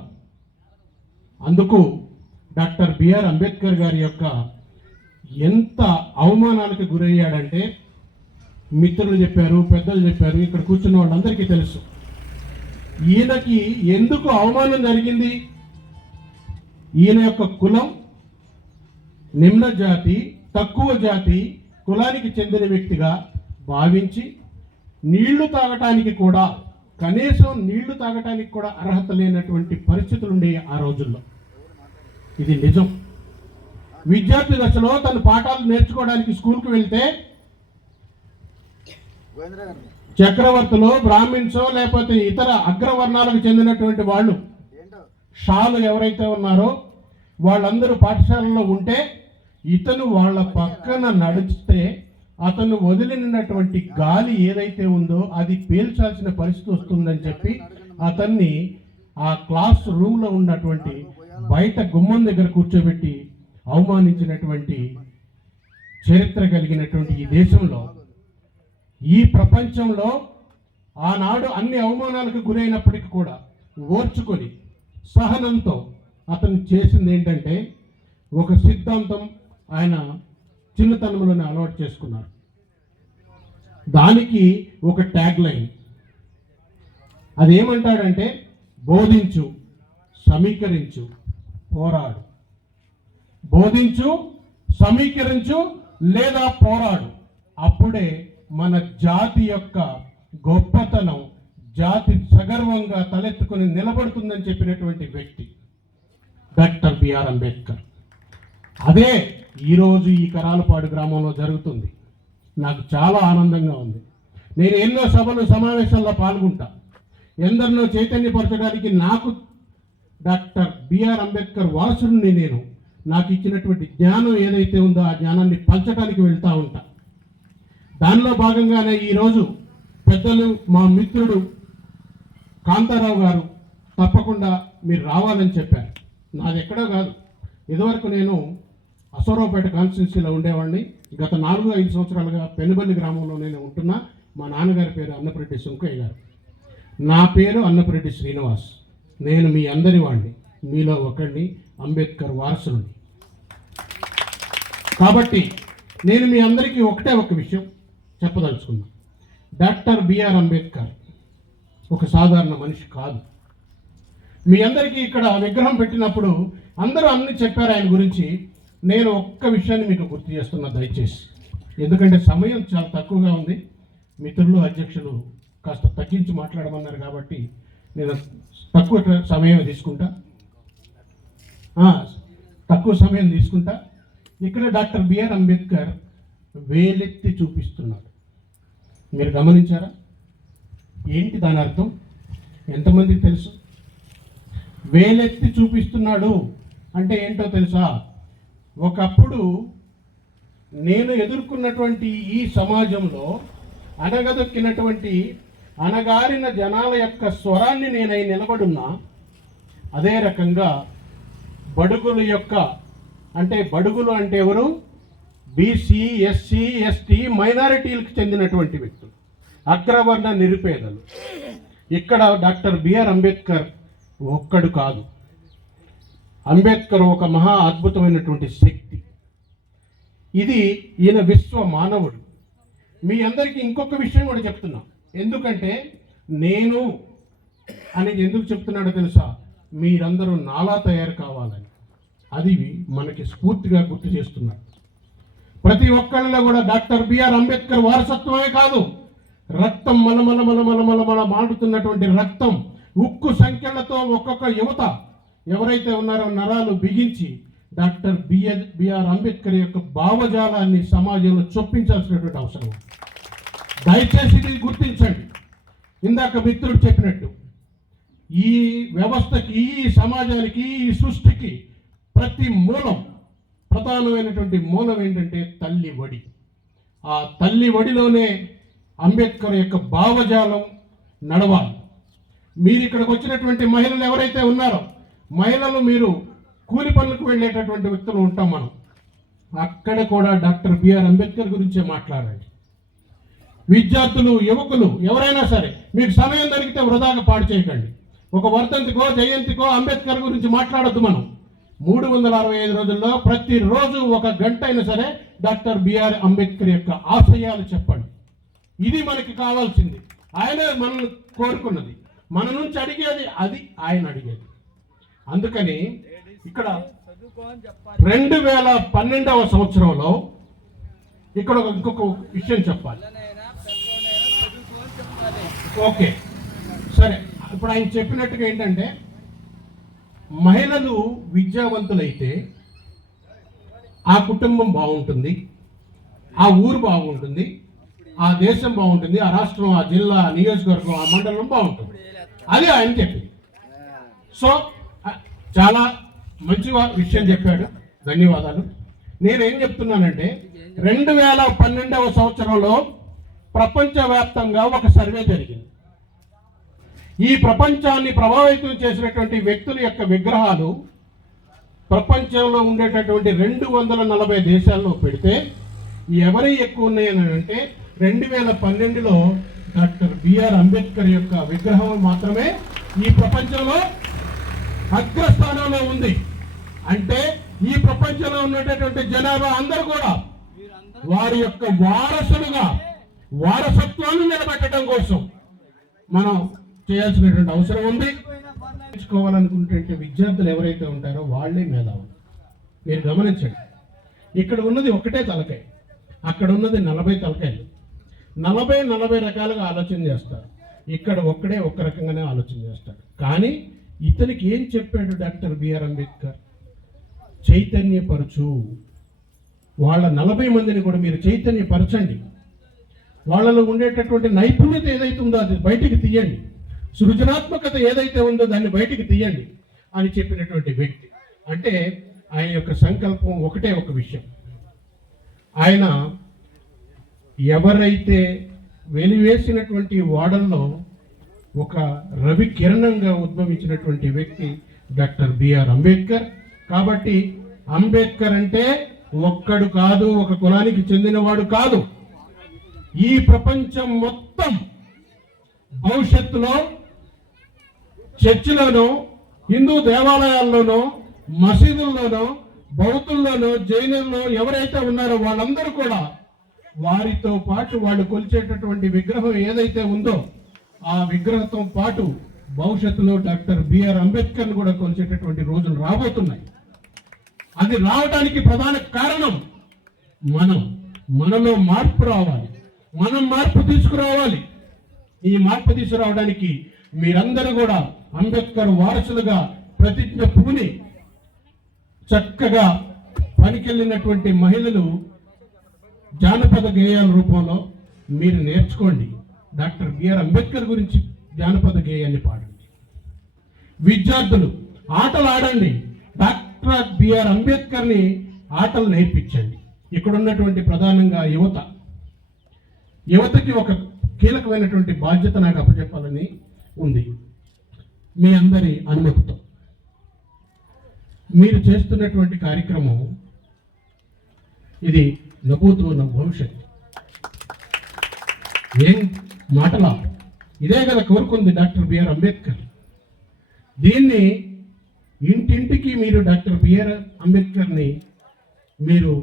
అందుకు డాక్టర్ బిఆర్ అంబేద్కర్ గారి యొక్క ఎంత అవమానాలకు గురయ్యాడంటే మిత్రులు చెప్పారు, పెద్దలు చెప్పారు, ఇక్కడ కూర్చున్న వాళ్ళందరికీ తెలుసు. ఈయనకి ఎందుకు అవమానం జరిగింది? ఈయన యొక్క కులం నిమ్న జాతి, తక్కువ జాతి కులానికి చెందిన వ్యక్తిగా భావించి నీళ్లు తాగటానికి కూడా, కనీసం నీళ్లు తాగటానికి కూడా అర్హత లేనటువంటి పరిస్థితులు ఉండేవి ఆ రోజుల్లో. ఇది నిజం. విద్యార్థి దశలో తను పాఠాలు నేర్చుకోవడానికి స్కూల్కి వెళ్తే చక్రవర్తులు, బ్రాహ్మిన్సో లేకపోతే ఇతర అగ్రవర్ణాలకు చెందినటువంటి వాళ్ళు, షాలు ఎవరైతే ఉన్నారో వాళ్ళందరూ పాఠశాలలో ఉంటే ఇతను వాళ్ళ పక్కన నడిస్తే అతను వదిలినటువంటి గాలి ఏదైతే ఉందో అది పీల్చాల్సిన పరిస్థితి వస్తుందని చెప్పి అతన్ని ఆ క్లాస్ రూమ్లో ఉన్నటువంటి బయట గుమ్మం దగ్గర కూర్చోబెట్టి అవమానించినటువంటి చరిత్ర కలిగినటువంటి ఈ దేశంలో, ఈ ప్రపంచంలో ఆనాడు అన్ని అవమానాలకు గురైనప్పటికీ కూడా ఓర్చుకొని సహనంతో అతను చేసింది ఏంటంటే ఒక సిద్ధాంతం ఆయన చిన్నతనంలోనే అలవాటు చేసుకున్నారు. దానికి ఒక ట్యాగ్ లైన్. అదేమంటాడంటే బోధించు, సమీకరించు, పోరాడు. బోధించు, సమీకరించు లేదా పోరాడు. అప్పుడే మన జాతి యొక్క గొప్పతనం, జాతి సగర్వంగా తలెత్తుకొని నిలబడుతుందని చెప్పినటువంటి వ్యక్తి డాక్టర్ బిఆర్ అంబేద్కర్. అదే ఈరోజు ఈ కరాలపాడు గ్రామంలో జరుగుతుంది. నాకు చాలా ఆనందంగా ఉంది. నేను ఎన్నో సభలు, సమావేశాల్లో పాల్గొంటా. ఎందరినో చైతన్యపరచడానికి నాకు డాక్టర్ బిఆర్ అంబేద్కర్ వారసుడిని నేను. నాకు ఇచ్చినటువంటి జ్ఞానం ఏదైతే ఉందో ఆ జ్ఞానాన్ని పంచడానికి వెళ్తూ ఉంటా. దానిలో భాగంగానే ఈరోజు పెద్దలు, మా మిత్రుడు కాంతారావు గారు తప్పకుండా మీరు రావాలని చెప్పారు. నాది ఎక్కడో కాదు, ఇదివరకు నేను అసోరావుపేట కాన్స్టిట్యున్సీలో ఉండేవాడిని. గత 4-5 సంవత్సరాలుగా పెనుబల్లి గ్రామంలో నేను ఉంటున్నా. మా నాన్నగారి పేరు అన్నపరెడ్డి సుంకయ్య గారు, నా పేరు అన్నపరెడ్డి శ్రీనివాస్. నేను మీ అందరి వాడిని, మీలో ఒకడిని, అంబేద్కర్ వారసుని. కాబట్టి నేను మీ అందరికీ ఒకటే ఒక విషయం చెప్పదలుచుకున్నా. డాక్టర్ బిఆర్ అంబేద్కర్ ఒక సాధారణ మనిషి కాదు. మీ అందరికీ ఇక్కడ విగ్రహం పెట్టినప్పుడు అందరూ అన్ని చెప్పారు ఆయన గురించి. నేను ఒక్క విషయాన్ని మీకు గుర్తు చేస్తున్నా దయచేసి, ఎందుకంటే సమయం చాలా తక్కువగా ఉంది. మిత్రులు, అధ్యక్షులు కాస్త తగ్గించి మాట్లాడమన్నారు కాబట్టి నేను తక్కువ సమయం తీసుకుంటా. ఇక్కడ డాక్టర్ బిఆర్ అంబేద్కర్ వేలెత్తి చూపిస్తున్నాడు. మీరు గమనించారా? ఏంటి దాని అర్థం? ఎంతమందికి తెలుసు? వేలెత్తి చూపిస్తున్నాడు అంటే ఏంటో తెలుసా? ఒకప్పుడు నేను ఎదుర్కొన్నటువంటి ఈ సమాజంలో అణగదొక్కినటువంటి అణగారిన జనాల యొక్క స్వరాన్ని నేనై నిలబడున్నా. అదే రకంగా బడుగుల యొక్క, అంటే బడుగులు అంటే ఎవరు? బీసీ, ఎస్సీ, ఎస్టీ, మైనారిటీలకు చెందినటువంటి వ్యక్తులు, అగ్రవర్ణ నిరుపేదలు. ఇక్కడ డాక్టర్ బిఆర్ అంబేద్కర్ ఒక్కడు కాదు. అంబేద్కర్ ఒక మహా అద్భుతమైనటువంటి శక్తి. ఇది ఈయన విశ్వ మానవుడు. మీ అందరికీ ఇంకొక విషయం కూడా చెప్తున్నా. ఎందుకంటే నేను అనేది ఎందుకు చెప్తున్నాడో తెలుసా? మీరందరూ నాలా తయారు కావాలని. అది మనకి స్ఫూర్తిగా గుర్తు చేస్తున్నాడు. ప్రతి ఒక్కళ్ళలో కూడా డాక్టర్ బిఆర్ అంబేద్కర్ వారసత్వమే కాదు, రక్తం మలమల మాడుతున్నటువంటి రక్తం, ఉక్కు సంఖ్యలతో ఒక్కొక్క యువత ఎవరైతే ఉన్నారో నరాలు బిగించి డాక్టర్ బిఆర్ అంబేద్కర్ యొక్క భావజాలాన్ని సమాజంలో చొప్పించాల్సినటువంటి అవసరం. దయచేసి ఇది గుర్తించండి. ఇందాక మిత్రుడు చెప్పినట్టు ఈ వ్యవస్థకి, ఈ సమాజానికి, ఈ సృష్టికి ప్రతి ప్రధానమైనటువంటి మూలం ఏంటంటే తల్లి ఒడి. ఆ తల్లి ఒడిలోనే అంబేద్కర్ యొక్క భావజాలం నడవాలి. మీరు ఇక్కడికి వచ్చినటువంటి మహిళలు ఎవరైతే ఉన్నారో, మహిళలు మీరు కూలి పనులకు వెళ్ళేటటువంటి వ్యక్తులు ఉంటాం మనం. అక్కడ కూడా డాక్టర్ బిఆర్ అంబేద్కర్ గురించే మాట్లాడండి. విద్యార్థులు, యువకులు ఎవరైనా సరే మీకు సమయం దొరికితే వృధాగా పాడు చేయకండి. ఒక వర్ధంతికో జయంతికో అంబేద్కర్ గురించి మాట్లాడొద్దు. మనం 365 రోజుల్లో ప్రతిరోజు 1 గంట అయినా సరే డాక్టర్ బిఆర్ అంబేద్కర్ యొక్క ఆశయాలు చెప్పండి. ఇది మనకి కావాల్సింది. ఆయనే మనల్ని కోరుకున్నది, మన నుంచి అడిగేది అది ఆయన అడిగేది. అందుకని ఇక్కడ 2012వ సంవత్సరంలో ఇక్కడ ఇంకొక విషయం చెప్పాలి. ఓకే సరే, ఇప్పుడు ఆయన చెప్పినట్టుగా ఏంటంటే మహిళలు విద్యావంతులైతే ఆ కుటుంబం బాగుంటుంది, ఆ ఊరు బాగుంటుంది, ఆ దేశం బాగుంటుంది, ఆ రాష్ట్రం, ఆ జిల్లా, ఆ నియోజకవర్గం, ఆ మండలం బాగుంటుంది. అది ఆయన చెప్పింది. సో చాలా మంచి విషయం చెప్పాడు, ధన్యవాదాలు. నేనేం చెప్తున్నానంటే 2012వ సంవత్సరంలో ప్రపంచవ్యాప్తంగా ఒక సర్వే జరిగింది. ఈ ప్రపంచాన్ని ప్రభావితం చేసినటువంటి వ్యక్తుల యొక్క విగ్రహాలు ప్రపంచంలో ఉండేటటువంటి 240 దేశాల్లో పెడితే ఎవరి ఎక్కువ ఉన్నాయని అంటే 2012లో డాక్టర్ బిఆర్ అంబేద్కర్ యొక్క విగ్రహం మాత్రమే ఈ ప్రపంచంలో అగ్రస్థానంలో ఉంది. అంటే ఈ ప్రపంచంలో ఉన్నటువంటి జనాభా అందరూ కూడా వారి యొక్క వారసులుగా వారసత్వాన్ని నిలబెట్టడం కోసం మనం చేయాల్సినటువంటి అవసరం ఉంది. నేర్చుకోవాలనుకునే విద్యార్థులు ఎవరైతే ఉంటారో వాళ్ళే మేధావులు. మీరు గమనించండి, ఇక్కడ ఉన్నది ఒకటే తలకాయ, అక్కడ ఉన్నది 40 తలకాయలు. 40 రకాలుగా ఆలోచన చేస్తారు. ఇక్కడ ఒక్కడే ఒక రకంగానే ఆలోచన చేస్తాడు. కానీ ఇతనికి ఏం చెప్పాడు డాక్టర్ బిఆర్ అంబేద్కర్? చైతన్యపరచు. వాళ్ళ 40 మందిని కూడా మీరు చైతన్యపరచండి. వాళ్ళలో ఉండేటటువంటి నైపుణ్యత ఏదైతే ఉందో అది బయటికి తీయండి, సృజనాత్మకత ఏదైతే ఉందో దాన్ని బయటికి తీయండి అని చెప్పినటువంటి వ్యక్తి. అంటే ఆయన యొక్క సంకల్పం ఒకటే ఒక విషయం. ఆయన ఎవరైతే వెలివేసినటువంటి వాడల్లో ఒక రవి కిరణంగా ఉద్భవించినటువంటి వ్యక్తి డాక్టర్ బిఆర్ అంబేద్కర్. కాబట్టి అంబేద్కర్ అంటే ఒక్కడు కాదు, ఒక కులానికి చెందినవాడు కాదు. ఈ ప్రపంచం మొత్తం భవిష్యత్తులో చర్చిలోనో, హిందూ దేవాలయాల్లోనో, మసీదుల్లోనో, బౌద్ధుల్లోనో, జైనుల్లో ఎవరైతే ఉన్నారో వాళ్ళందరూ కూడా వారితో పాటు వాళ్ళు కొలిచేటటువంటి విగ్రహం ఏదైతే ఉందో ఆ విగ్రహంతో పాటు భవిష్యత్తులో డాక్టర్ బిఆర్ అంబేద్కర్ని కూడా కొలిచేటటువంటి రోజులు రాబోతున్నాయి. అది రావడానికి ప్రధాన కారణం మనలో మార్పు రావాలి, మనం మార్పు తీసుకురావాలి. ఈ మార్పు తీసుకురావడానికి మీరందరూ కూడా అంబేద్కర్ వారసులుగా ప్రతిజ్ఞ పూని చక్కగా పనికెళ్ళినటువంటి మహిళలు జానపద గేయాల రూపంలో మీరు నేర్చుకోండి. డాక్టర్ బిఆర్ అంబేద్కర్ గురించి జానపద గేయాన్ని పాడండి. విద్యార్థులు ఆటలు ఆడండి. డాక్టర్ బిఆర్ అంబేద్కర్ని ఆటలు నేర్పించండి. ఇక్కడ ఉన్నటువంటి ప్రధానంగా యువతకి ఒక కీలకమైనటువంటి బాధ్యత నాకు అప్పచెప్పాలని ఉంది. మీ అందరి అనుమతితో మీరు చేస్తున్నటువంటి కార్యక్రమం ఇది నభూతో భవిష్యత్. ఏం మాటలా, ఇదే కదా కోరుకుంది డాక్టర్ బిఆర్ అంబేద్కర్. దీన్ని ఇంటింటికి మీరు డాక్టర్ బిఆర్ అంబేద్కర్ని మీరు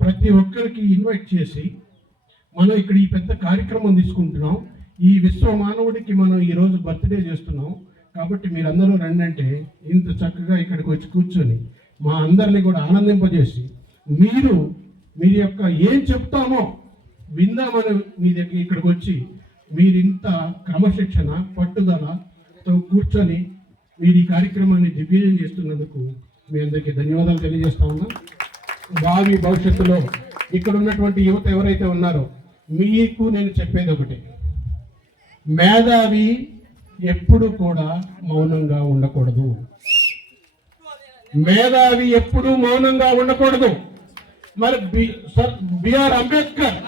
ప్రతి ఒక్కరికి ఇన్వైట్ చేసి మనం ఇక్కడ ఈ పెద్ద కార్యక్రమం తీసుకుంటున్నాం. ఈ విశ్వ మానవుడికి మనం ఈరోజు బర్త్డే చేస్తున్నాం. కాబట్టి మీరందరూ రండి అంటే ఇంత చక్కగా ఇక్కడికి వచ్చి కూర్చొని మా అందరినీ కూడా ఆనందింపజేసి మీ యొక్క ఏం చెప్తామో విందామని మీ దగ్గర ఇక్కడికి వచ్చి మీరు ఇంత క్రమశిక్షణ పట్టుదలతో కూర్చొని మీరు ఈ కార్యక్రమాన్ని దిగ్విజయం చేస్తున్నందుకు మీ అందరికీ ధన్యవాదాలు తెలియజేస్తా ఉన్నా. భావి భవిష్యత్తులో ఇక్కడ ఉన్నటువంటి యువత ఎవరైతే ఉన్నారో మీకు నేను చెప్పేది ఒకటే, మేధావి ఎప్పుడు కూడా మౌనంగా ఉండకూడదు. మేధావి ఎప్పుడూ మౌనంగా ఉండకూడదు. మరి B R Ambedkar,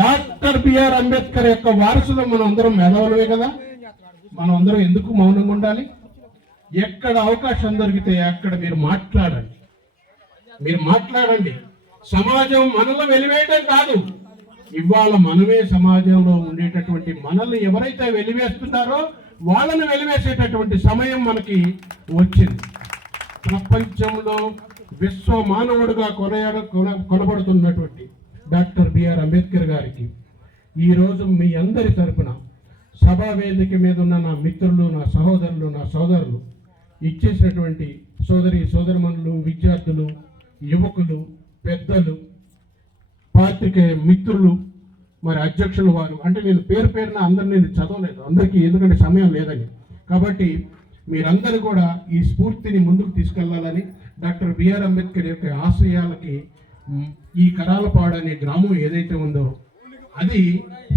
doctor B R Ambedkar యొక్క వారసులు మనం అందరం మేధావులమే కదా. మనం అందరం ఎందుకు మౌనంగా ఉండాలి? ఎక్కడ అవకాశం దొరికితే అక్కడ మీరు మాట్లాడండి. సమాజం మనలో వెలివేయడం కాదు, ఇవాళ మనమే సమాజంలో ఉండేటటువంటి మనల్ని ఎవరైతే వెలివేస్తున్నారో వాళ్ళని వెలివేసేటటువంటి సమయం మనకి వచ్చింది. ప్రపంచంలో విశ్వ మానవుడిగా కొనబడుతున్నటువంటి డాక్టర్ బిఆర్ అంబేద్కర్ గారికి ఈరోజు మీ అందరి తరపున సభా వేదిక మీద ఉన్న నా మిత్రులు, నా సహోదరులు, నా సోదరులు ఇచ్చేసినటువంటి సోదరిమణులు, విద్యార్థులు, యువకులు, పెద్దలు, పాత్రికేయ మిత్రులు, మరి అధ్యక్షులు వారు, అంటే నేను పేరున అందరినీ నేను చదవలేదు అందరికీ, ఎందుకంటే సమయం లేదని. కాబట్టి మీరందరూ కూడా ఈ స్ఫూర్తిని ముందుకు తీసుకెళ్లాలని, డాక్టర్ బిఆర్ అంబేద్కర్ యొక్క ఆశయాలకి ఈ కరాలపాడు అనే గ్రామం ఏదైతే ఉందో అది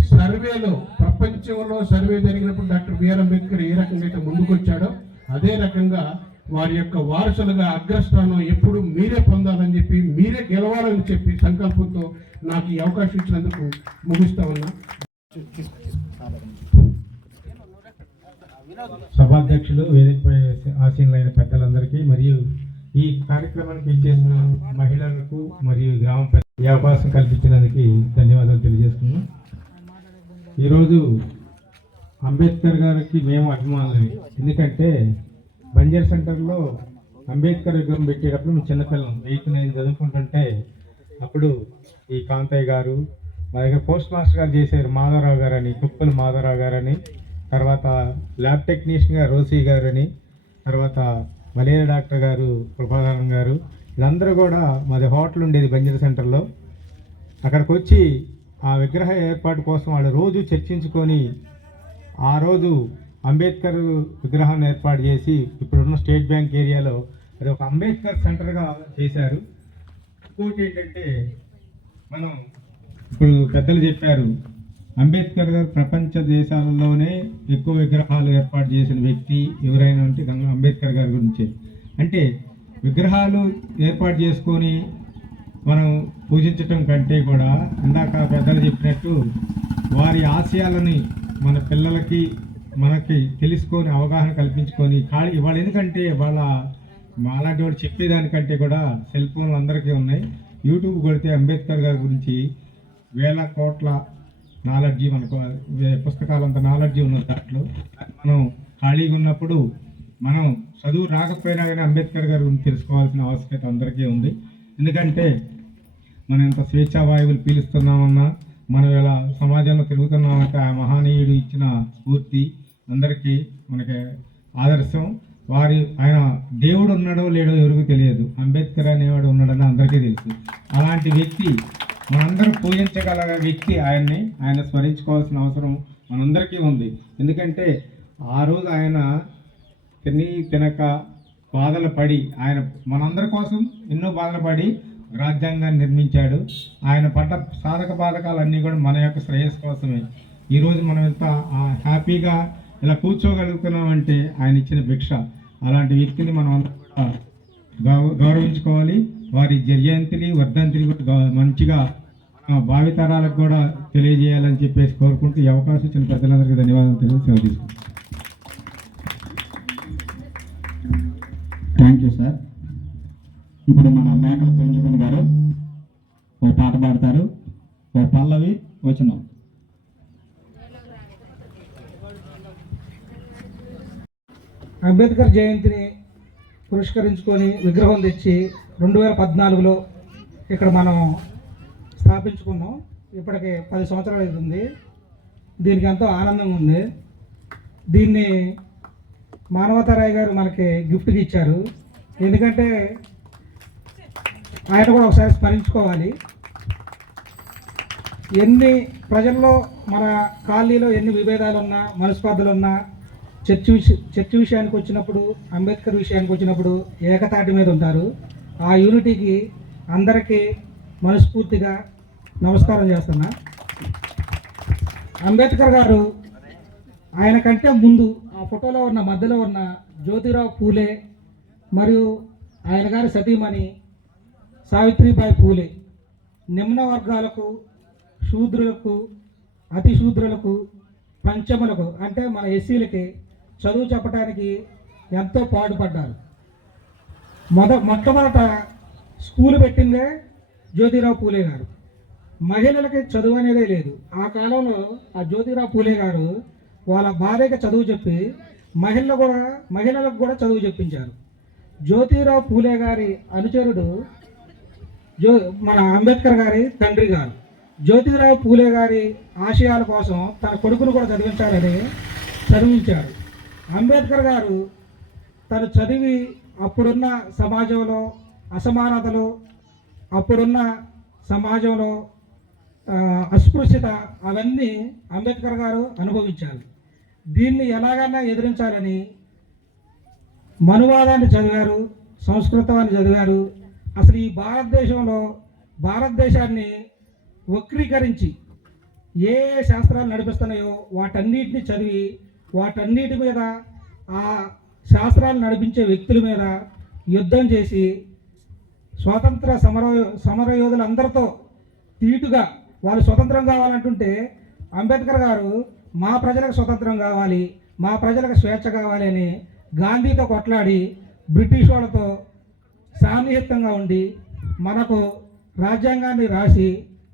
సర్వేలో, ప్రపంచంలో సర్వే జరిగినప్పుడు డాక్టర్ బిఆర్ అంబేద్కర్ ఏ రకంగా అయితే ముందుకు వచ్చాడో అదే రకంగా వారి యొక్క వారసులుగా అగ్రస్థానం ఎప్పుడు మీరే పొందాలని చెప్పి, మీరే గెలవాలని చెప్పి సంకల్పంతో నాకు ఈ అవకాశం ఇచ్చినందుకు ముగిస్తా ఉన్నా. సభాధ్యక్షులు, వేదికపై ఆసీనులైన పెద్దలందరికీ మరియు ఈ కార్యక్రమానికి ఇచ్చేసిన మహిళలకు మరియు గ్రామ ఈ అవకాశం కల్పించినందుకు ధన్యవాదాలు తెలియజేస్తున్నాం. ఈరోజు అంబేద్కర్ గారికి మేము అభిమానులు. ఎందుకంటే బంజర్ సెంటర్లో అంబేద్కర్ విగ్రహం పెట్టేటప్పుడు మేము చిన్నపిల్లలు 8th 9th చదువుకుంటుంటే అప్పుడు ఈ కాంతయ్య గారు, మా దగ్గర పోస్ట్ మాస్టర్ గారు చేశారు, మాధవరావు గారని, కుప్పల మాధవరావు గారని, తర్వాత ల్యాబ్ టెక్నీషియన్గా రోసీ గారని, తర్వాత మలేరియా డాక్టర్ గారు కృపాధారం గారు, వీళ్ళందరూ కూడా మాది హోటల్ ఉండేది బంజర్ సెంటర్లో. అక్కడికి వచ్చి ఆ విగ్రహ ఏర్పాటు కోసం వాళ్ళు రోజు చర్చించుకొని ఆ రోజు అంబేద్కర్ విగ్రహాన్ని ఏర్పాటు చేసి ఇప్పుడున్న స్టేట్ బ్యాంక్ ఏరియాలో అది ఒక అంబేద్కర్ సెంటర్గా చేశారు. ఇంకోటి ఏంటంటే, మనం ఇప్పుడు పెద్దలు చెప్పారు, అంబేద్కర్ గారు ప్రపంచ దేశాలలోనే ఎక్కువ విగ్రహాలు ఏర్పాటు చేసిన వ్యక్తి ఎవరైనా ఉంటే అంబేద్కర్ గారి గురించి. అంటే విగ్రహాలు ఏర్పాటు చేసుకొని మనం పూజించటం కంటే కూడా ఇందాక పెద్దలు చెప్పినట్టు వారి ఆశయాలని మన పిల్లలకి మనకి తెలుసుకొని అవగాహన కల్పించుకొని ఇవాళ ఎందుకంటే అలాంటి వాడు చెప్పేదానికంటే కూడా సెల్ ఫోన్లు అందరికీ ఉన్నాయి. యూట్యూబ్ కొడితే అంబేద్కర్ గారి గురించి వేల కోట్ల నాలెడ్జీ, మనకు పుస్తకాలంత నాలెడ్జీ ఉన్న దాంట్లో మనం ఖాళీగా ఉన్నప్పుడు మనం చదువు రాకపోయినా కానీ అంబేద్కర్ గారి గురించి తెలుసుకోవాల్సిన ఆవశ్యకత అందరికీ ఉంది. ఎందుకంటే మనం ఎంత స్వేచ్ఛా వాయువులు పీలుస్తున్నామన్నా, మనం ఇలా సమాజంలో తిరుగుతున్నామంటే ఆ మహనీయుడు ఇచ్చిన స్ఫూర్తి అందరికీ మనకి ఆదర్శం. ఆయన దేవుడు ఉన్నాడో లేడో ఎవరికి తెలియదు, అంబేద్కర్ అనేవాడు ఉన్నాడని అందరికీ తెలుసు. అలాంటి వ్యక్తి, మనందరం పూజించగల వ్యక్తి ఆయన స్మరించుకోవాల్సిన అవసరం మనందరికీ ఉంది. ఎందుకంటే ఆ రోజు ఆయన తినక బాధలు పడి, ఆయన మనందరి కోసం ఎన్నో బాధలు పడి రాజ్యాంగాన్ని నిర్మించాడు. ఆయన పడ్డ సాధక బాధకాలన్నీ కూడా మన యొక్క శ్రేయస్సు కోసమే. ఈరోజు మనం ఎంత హ్యాపీగా ఇలా కూర్చోగలుగుతున్నామంటే ఆయన ఇచ్చిన భిక్ష. అలాంటి వ్యక్తిని మనం అందరూ కూడా గౌరవించుకోవాలి. వారి జయంతిని, వర్ధంతిని కూడా మంచిగా భావితరాలకు కూడా తెలియజేయాలని చెప్పేసి కోరుకుంటూ ఈ అవకాశం ఇచ్చిన పెద్దలందరికీ ధన్యవాదాలు తెలియజేసి తీసుకుంటాం. Thank you sir. ఇప్పుడు మన మేకల పెంచుకుని గారు ఓ పాట పాడతారు. ఓ పల్లవి వచనం. అంబేద్కర్ జయంతిని పురస్కరించుకొని విగ్రహం తెచ్చి 2014లో ఇక్కడ మనం స్థాపించుకున్నాం. ఇప్పటికి 10 సంవత్సరాలు అవుతుంది. దీనికి ఎంతో ఆనందంగా ఉంది. దీన్ని మానవతారాయ్ గారు మనకి గిఫ్ట్గా ఇచ్చారు. ఎందుకంటే ఆయన కూడా ఒకసారి స్మరించుకోవాలి. ఎన్ని ప్రజల్లో మన కాలనీలో ఎన్ని విభేదాలు ఉన్నా, మనస్పర్ధలు ఉన్నా, చర్చ విషయానికి వచ్చినప్పుడు, అంబేద్కర్ విషయానికి వచ్చినప్పుడు ఏకతాటి మీద ఉంటారు. ఆ యూనిటీకి అందరికీ మనస్ఫూర్తిగా నమస్కారం చేస్తున్నా. అంబేద్కర్ గారు ఆయన కంటే ముందు ఆ ఫోటోలో ఉన్న మధ్యలో ఉన్న జ్యోతిరావు పూలే మరియు ఆయన గారి సతీమణి సావిత్రిబాయి పూలే నిమ్న వర్గాలకు, శూద్రులకు, అతి శూద్రులకు, పంచములకు అంటే మన ఎస్సీలకి చదువు చెప్పడానికి ఎంతో పాటుపడ్డారు. మొట్టమొదట స్కూల్ పెట్టిందే జ్యోతిరావు పూలే గారు. మహిళలకి చదువు అనేదే లేదు. ఆ కాలంలో ఆ జ్యోతిరావు పూలే గారు వాళ్ళ భార్యకి చదువు చెప్పి మహిళలకు కూడా చదువు చెప్పించారు. జ్యోతిరావు పూలే గారి అనుచరుడు మన అంబేద్కర్ గారి తండ్రి గారు. జ్యోతిరావు పూలే గారి ఆశయాల కోసం తన కొడుకును కూడా చదివించాడు. అంబేద్కర్ గారు తను చదివి అప్పుడున్న సమాజంలో అసమానతలు, అప్పుడున్న సమాజంలో అస్పృశ్యత అవన్నీ అంబేద్కర్ గారు అనుభవించారు. దీన్ని ఎలాగైనా ఎదిరించాలని మనువాదాన్ని చదివారు, సంస్కృతాన్ని చదివారు. అసలు ఈ భారతదేశాన్ని వక్రీకరించి ఏ శాస్త్రాలు నడిపిస్తున్నాయో వాటన్నిటిని చదివి వాటన్నిటి మీద ఆ శాస్త్రాలు నడిపించే వ్యక్తుల మీద యుద్ధం చేసి స్వాతంత్ర సమరయోధులందరితో తీటుగా వాళ్ళు స్వతంత్రం కావాలంటుంటే అంబేద్కర్ గారు మా ప్రజలకు స్వతంత్రం కావాలి, మా ప్రజలకు స్వేచ్ఛ కావాలి అని గాంధీతో కొట్లాడి బ్రిటిష్ వాళ్ళతో సాన్నిహితంగా ఉండి మనకు రాజ్యాంగాన్ని రాసి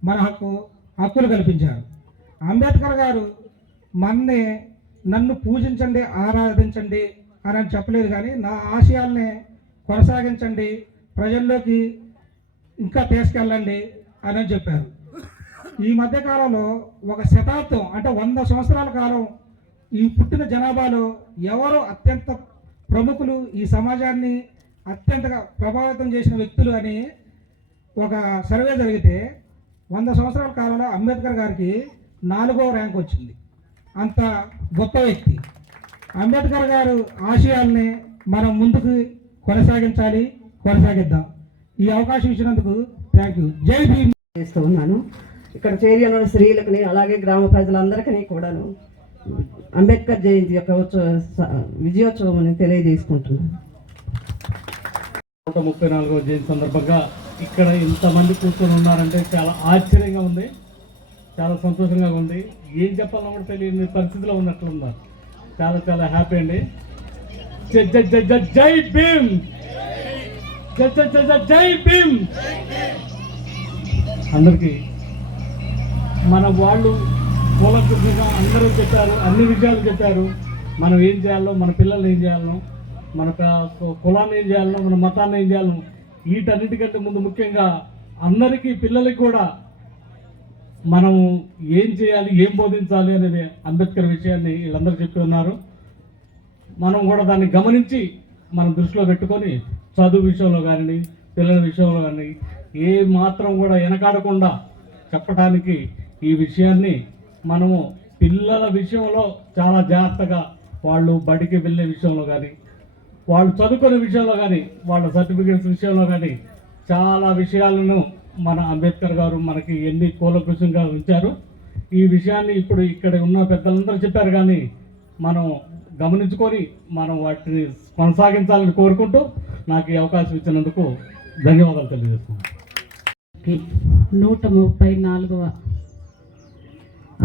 మన హక్కులు కల్పించారు. అంబేద్కర్ గారు నన్ను పూజించండి, ఆరాధించండి అని చెప్పలేదు, కానీ నా ఆశయాల్ని కొనసాగించండి, ప్రజల్లోకి ఇంకా తీసుకెళ్ళండి అని చెప్పారు. ఈ మధ్యకాలంలో ఒక శతాబ్దం అంటే 100 సంవత్సరాల కాలం ఈ పుట్టిన జనాభాలో ఎవరు అత్యంత ప్రముఖులు, ఈ సమాజాన్ని అత్యంతగా ప్రభావితం చేసిన వ్యక్తులు అని ఒక సర్వే జరిగితే 100 సంవత్సరాల కాలంలో అంబేద్కర్ గారికి 4వ ర్యాంక్ వచ్చింది. అంత గొప్ప వ్యక్తి. అంబేద్కర్ గారు ఆశయాల్ని మనం ముందుకు కొనసాగిద్దాం. ఈ అవకాశం ఇచ్చినందుకు థ్యాంక్ యూ. జై భీమ్. చేస్తూ ఉన్నాను. ఇక్కడ చేరిన స్త్రీలకి అలాగే గ్రామ ప్రజలందరికీ కూడాను అంబేద్కర్ జయంతి యొక్క విజయోత్సవం అని తెలియజేసుకుంటున్నాను. 134వ జయంతి సందర్భంగా ఇక్కడ ఇంతమంది కూర్చొని ఉన్నారంటే చాలా ఆశ్చర్యంగా ఉంది, చాలా సంతోషంగా ఉంది. ఏం చెప్పాలో కూడా తెలియని పరిస్థితిలో ఉన్నట్లున్నారు. చాలా చాలా హ్యాపీ అండి. జై భీమ్, జై భీమ్. అందరికీ మన వాళ్ళు కూలంకృతంగా అందరూ చెప్పారు, అన్ని విషయాలు చెప్పారు. మనం ఏం చేయాలో, మన పిల్లల్ని ఏం చేయాలనో, మన కులాన్ని ఏం చేయాలనో, మన మతాన్ని ఏం చేయాలనో, వీటన్నిటికంటే ముందు ముఖ్యంగా అందరికీ పిల్లలకి కూడా మనం ఏం చేయాలి, ఏం బోధించాలి అనేది అంబేద్కర్ విషయాన్ని వీళ్ళందరూ చెప్పి ఉన్నారు. మనం కూడా దాన్ని గమనించి మనం దృష్టిలో పెట్టుకొని చదువు విషయంలో కానీ పిల్లల విషయంలో కానీ ఏ మాత్రం కూడా వెనకాడకుండా చెప్పడానికి ఈ విషయాన్ని మనము పిల్లల విషయంలో చాలా జాగ్రత్తగా వాళ్ళు బడికి వెళ్ళే విషయంలో కానీ వాళ్ళు చదువుకునే విషయంలో కానీ వాళ్ళ సర్టిఫికేట్స్ విషయంలో కానీ చాలా విషయాలను మన అంబేద్కర్ గారు మనకి ఎన్ని కూలంకషంగా ఉంచారు. ఈ విషయాన్ని ఇప్పుడు ఇక్కడ ఉన్న పెద్దలందరూ చెప్పారు, కానీ మనం గమనించుకొని మనం వాటిని కొనసాగించాలని కోరుకుంటూ నాకు ఈ అవకాశం ఇచ్చినందుకు ధన్యవాదాలు తెలియజేస్తున్నాను. 134వ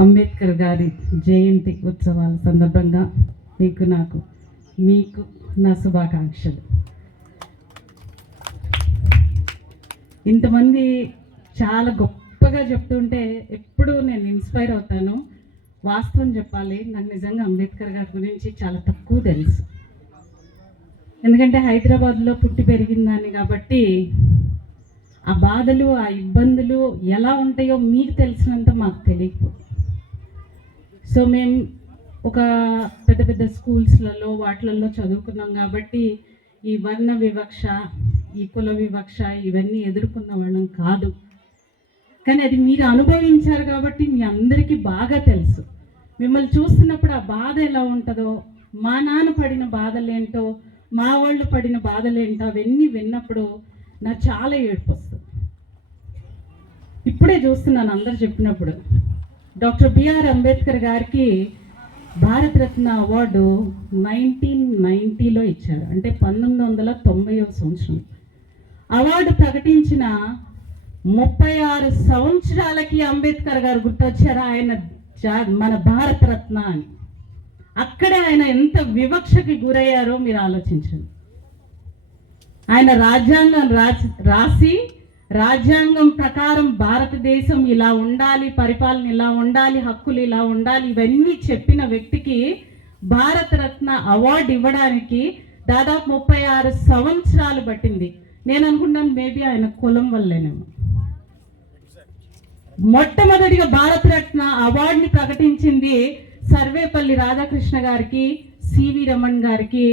అంబేద్కర్ గారి జయంతి ఉత్సవాల సందర్భంగా మీకు నా శుభాకాంక్షలు. ఇంతమంది చాలా గొప్పగా చెప్తుంటే ఎప్పుడు నేను ఇన్స్పైర్ అవుతాను. వాస్తవం చెప్పాలి, నాకు నిజంగా అంబేద్కర్ గారి గురించి చాలా తక్కువ తెలుసు. ఎందుకంటే హైదరాబాద్లో పుట్టి పెరిగిందాన్ని కాబట్టి ఆ బాధలు, ఆ ఇబ్బందులు ఎలా ఉంటాయో మీకు తెలిసినంత మాకు తెలియదు. సో మేము ఒక పెద్ద పెద్ద స్కూల్స్లలో వాటిలలో చదువుకున్నాం కాబట్టి ఈ వర్ణ వివక్ష, ఈ కుల వివక్ష ఇవన్నీ ఎదుర్కొన్న వాళ్ళం కాదు. కానీ అది మీరు అనుభవించారు కాబట్టి మీ అందరికీ బాగా తెలుసు. మిమ్మల్ని చూస్తున్నప్పుడు ఆ బాధ ఎలా ఉంటుందో, మా నాన్న పడిన బాధలేంటో, మా వాళ్ళు పడిన బాధలేంటో అవన్నీ విన్నప్పుడు నాకు చాలా ఏడుపు వస్తుంది. ఇప్పుడే చూస్తున్నాను అందరు చెప్పినప్పుడు డాక్టర్ బిఆర్ అంబేద్కర్ గారికి భారతరత్న అవార్డు 1990లో ఇచ్చారు, అంటే 1990వ సంవత్సరం. అవార్డు ప్రకటించిన 36 సంవత్సరాలకి అంబేద్కర్ గారు గుర్తొచ్చారు ఆయన మన భారతరత్న అని. అక్కడే ఆయన ఎంత వివక్షకి గురయ్యారో మీరు ఆలోచించండి. ఆయన రాజ్యాంగం రాసి రాజ్యాంగం ప్రకారం భారతదేశం ఇలా ఉండాలి, పరిపాలన ఇలా ఉండాలి, హక్కులు ఇలా ఉండాలి, ఇవన్నీ చెప్పిన వ్యక్తికి భారతరత్న అవార్డు ఇవ్వడానికి దాదాపు 36 సంవత్సరాలు పట్టింది. నేను అనుకుంటాను మేబీ ఆయన కులం వల్లేనేమో. మొట్టమొదటిగా భారతరత్న అవార్డుని ప్రకటించింది సర్వేపల్లి రాధాకృష్ణ గారికి, సివి రమణ్ గారికి,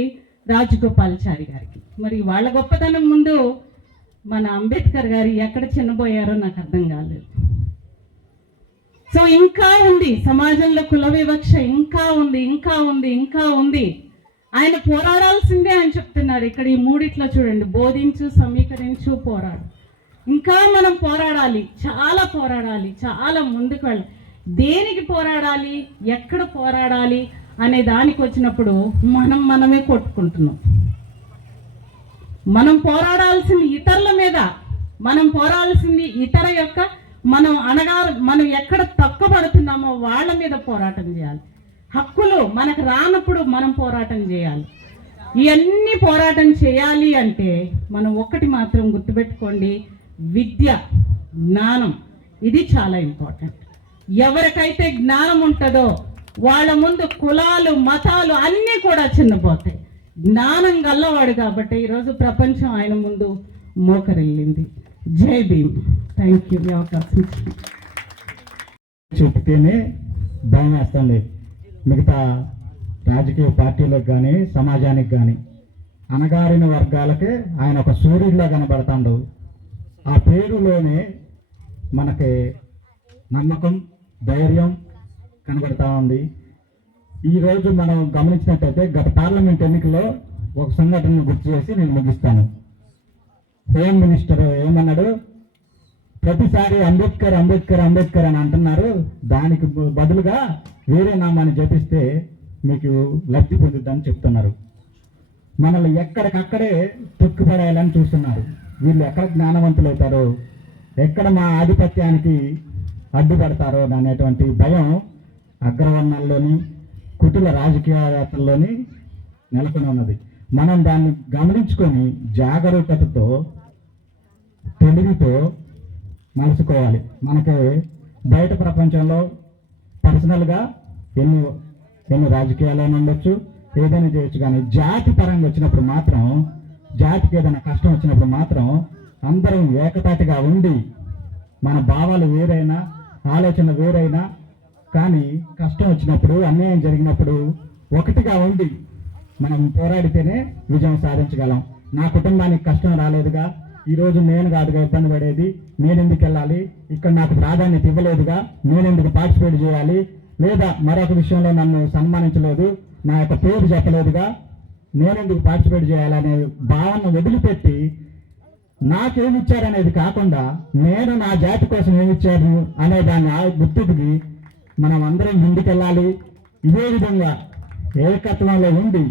రాజగోపాలాచారి గారికి. మరి వాళ్ళ గొప్పతనం ముందు మన అంబేద్కర్ గారు ఎక్కడ చిన్నబోయారో నాకు అర్థం కాలేదు. సో ఇంకా ఉంది సమాజంలో కుల వివక్ష, ఇంకా ఉంది, ఇంకా ఉంది, ఇంకా ఉంది. ఆయన పోరాడాల్సిందే అని చెప్తున్నారు. ఇక్కడ ఈ మూడిట్లో చూడండి, బోధించు, సమీకరించు, పోరాడు. ఇంకా మనం పోరాడాలి, చాలా ముందుకు వెళ్ళాలి. దేనికి పోరాడాలి, ఎక్కడ పోరాడాలి అనే దానికి వచ్చినప్పుడు మనమే కొట్టుకుంటున్నాం. మనం పోరాడాల్సింది ఇతరుల మీద, మనం పోరాడాల్సింది ఇతర యొక్క మనం ఎక్కడ తక్కువపడుతున్నామో వాళ్ళ మీద పోరాటం చేయాలి. హక్కులు మనకు రానప్పుడు మనం పోరాటం చేయాలి. ఇవన్నీ పోరాటం చేయాలి అంటే మనం ఒక్కటి మాత్రం గుర్తుపెట్టుకోండి, విద్య, జ్ఞానం, ఇది చాలా ఇంపార్టెంట్. ఎవరికైతే జ్ఞానం ఉంటుందో వాళ్ళ ముందు కులాలు, మతాలు అన్నీ కూడా చిన్నపోతాయి. జ్ఞానం గల్లవాడు కాబట్టి ఈరోజు ప్రపంచం ఆయన ముందు మోకరిల్లింది. జై భీమ్. Thank you. అవకాశం చెప్తేనే భయం వేస్తుంది. మిగతా రాజకీయ పార్టీలకు కానీ సమాజానికి కానీ అణగారిన వర్గాలకే ఆయన ఒక సూర్యుడిలా కనబడతాడు. ఆ పేరులోనే మనకి నమ్మకం, ధైర్యం కనబడతా ఉంది. ఈరోజు మనం గమనించినట్టయితే గత పార్లమెంట్ ఎన్నికల్లో ఒక సంఘటనను గుర్తు చేసి నేను ముగిస్తాను. హోమ్ మినిస్టర్ ఏమన్నాడు, ప్రతిసారి అంబేద్కర్ అంబేద్కర్ అంబేద్కర్ అని అంటున్నారు, దానికి బదులుగా వేరే నామాన్ని జపిస్తే మీకు లబ్ధి పొందుద్దని చెప్తున్నారు. మనల్ని ఎక్కడికక్కడే తొక్కిపడేయాలని చూస్తున్నారు. వీళ్ళు ఎక్కడ జ్ఞానవంతులు అవుతారో, ఎక్కడ మా ఆధిపత్యానికి అడ్డుపడతారో అనేటువంటి భయం అగ్రవర్ణాల్లోని, కుటుల రాజకీయవేత్తల్లోని నెలకొని ఉన్నది. మనం దాన్ని గమనించుకొని జాగరూకతతో, తెలివితో మలుచుకోవాలి. మనకి బయట ప్రపంచంలో పర్సనల్గా ఎన్ని రాజకీయాలైనా ఉండొచ్చు, ఏదైనా చేయొచ్చు, కానీ జాతి పరంగా వచ్చినప్పుడు మాత్రం, జాతికి ఏదైనా కష్టం వచ్చినప్పుడు మాత్రం అందరం ఏకతాటిగా ఉండి, మన భావాలు వేరైనా, ఆలోచన వేరైనా, కానీ కష్టం వచ్చినప్పుడు, అన్యాయం జరిగినప్పుడు ఒకటిగా ఉండి మనం పోరాడితేనే విజయం సాధించగలం. నా కుటుంబానికి కష్టం రాలేదుగా, ఈరోజు నేను కాదుగా ఇబ్బంది పడేది, నేను ఎందుకు వెళ్ళాలి, ఇక్కడ నాకు ప్రాధాన్యత ఇవ్వలేదుగా, నేను ఎందుకు పార్టిసిపేట్ చేయాలి, లేదా మరొక విషయంలో నన్ను సన్మానించలేదు, నా యొక్క పేరు చెప్పలేదుగా, నేను ఎందుకు పార్టిసిపేట్ చేయాలనే భావన వదిలిపెట్టి నాకేమి ఇచ్చారనేది కాకుండా నేను నా జాతి కోసం ఏమిచ్చాను అనే దాన్ని గుర్తుకి మనం అందరం ముందుకెళ్ళాలి. ఇదే విధంగా ఏకత్వంలో ఉండి,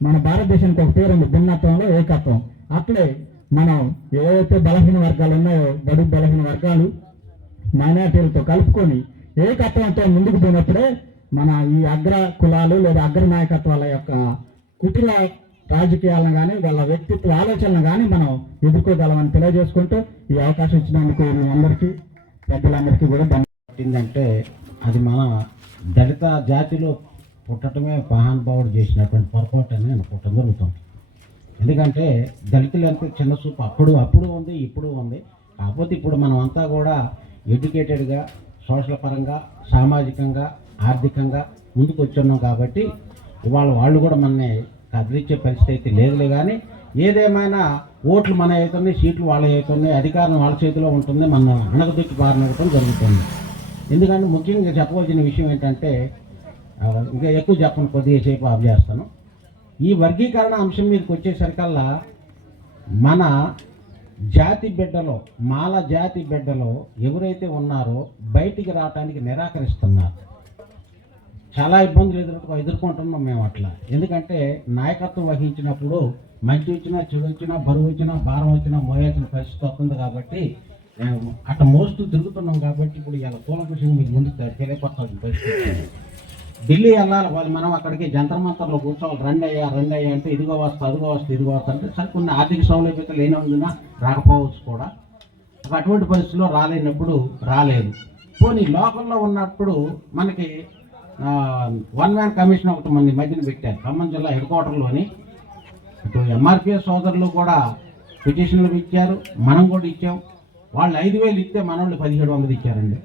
మన భారతదేశానికి ఒక పేరు ఉంది, భిన్నత్వంలో ఏకత్వం. అట్లే మనం ఏవైతే బలహీన వర్గాలు ఉన్నాయో, బడుగు బలహీన వర్గాలు, మైనార్టీలతో కలుపుకొని ఏకత్వంతో ముందుకు పోయినప్పుడే మన ఈ అగ్ర కులాలు లేదా అగ్ర నాయకత్వాల యొక్క కుటిల రాజకీయాలను కానీ, వాళ్ళ వ్యక్తిత్వ ఆలోచనలను కానీ మనం ఎదుర్కోగలమని తెలియజేసుకుంటూ ఈ అవకాశం ఇచ్చినందుకు మీ అందరికీ, పెద్దలందరికీ కూడా పట్టిందంటే అది మన దళిత జాతిలో పుట్టడమే మహానుభావుడు చేసినటువంటి పొరపాటు అని అనుకోవటం జరుగుతుంది. ఎందుకంటే దళితులు ఎంత చిన్న చూపు అప్పుడు ఉంది, ఇప్పుడు ఉంది. కాకపోతే ఇప్పుడు మనం అంతా కూడా ఎడ్యుకేటెడ్గా, సోషల్ పరంగా, సామాజికంగా, ఆర్థికంగా ముందుకు వచ్చున్నాం కాబట్టి ఇవాళ వాళ్ళు కూడా మనని కదిలించే పరిస్థితి అయితే లేదులే. కానీ ఏదేమైనా ఓట్లు మన అవుతున్నాయి, సీట్లు వాళ్ళ అవుతున్నాయి, అధికారం వాళ్ళ చేతిలో ఉంటుంది, మన అణగదొక్కి పారనగటం జరుగుతుంది. ఎందుకంటే ముఖ్యంగా చెప్పవలసిన విషయం ఏంటంటే, ఇంకా ఎక్కువ చెప్పను, కొద్దిగా సేపు ఆఫ్ చేస్తాను. ఈ వర్గీకరణ అంశం మీదకి వచ్చేసరికల్లా మన జాతి బిడ్డలో, మాల జాతి బిడ్డలో ఎవరైతే ఉన్నారో బయటికి రావడానికి నిరాకరిస్తున్నారు. చాలా ఇబ్బందులు ఎదుర్కొంటున్నాం మేము అట్లా. ఎందుకంటే నాయకత్వం వహించినప్పుడు మంచి వచ్చినా, చెడు వచ్చినా, బరువు వచ్చినా, భారం వచ్చినా మోయాల్సిన పరిస్థితి వస్తుంది. కాబట్టి అట్లా మోస్తూ తిరుగుతున్నాం. కాబట్టి ఇప్పుడు ఇలా కూలంకషంగా మీకు ముందుకు తెలియపరచాల్సిన పరిస్థితి. ఢిల్లీ వెళ్ళాలి వాళ్ళు, మనం అక్కడికి జంతర్ మంతర్లో కూర్చోవాలి, రండి అయ్యా అంటే ఇదిగో వస్తా, అదిగో వస్తా, ఇదిగో వస్తా అంటే సరే కొన్ని ఆర్థిక సౌలభ్యత లేనందున రాకపోవచ్చు కూడా. అటువంటి పరిస్థితుల్లో రాలేనప్పుడు రాలేదు. పోనీ లోకల్లో ఉన్నప్పుడు మనకి 1 మ్యాన్ కమిషన్ ఒకటి మంది మధ్యన పెట్టారు ఖమ్మం జిల్లా హెడ్ క్వార్టర్లోని. ఇటు ఎంఆర్పిఎస్ సోదరులు కూడా పిటిషన్లు ఇచ్చారు, మనం కూడా ఇచ్చాం. వాళ్ళు 5,000 ఇస్తే మన వాళ్ళు 1,700 ఇచ్చారండి.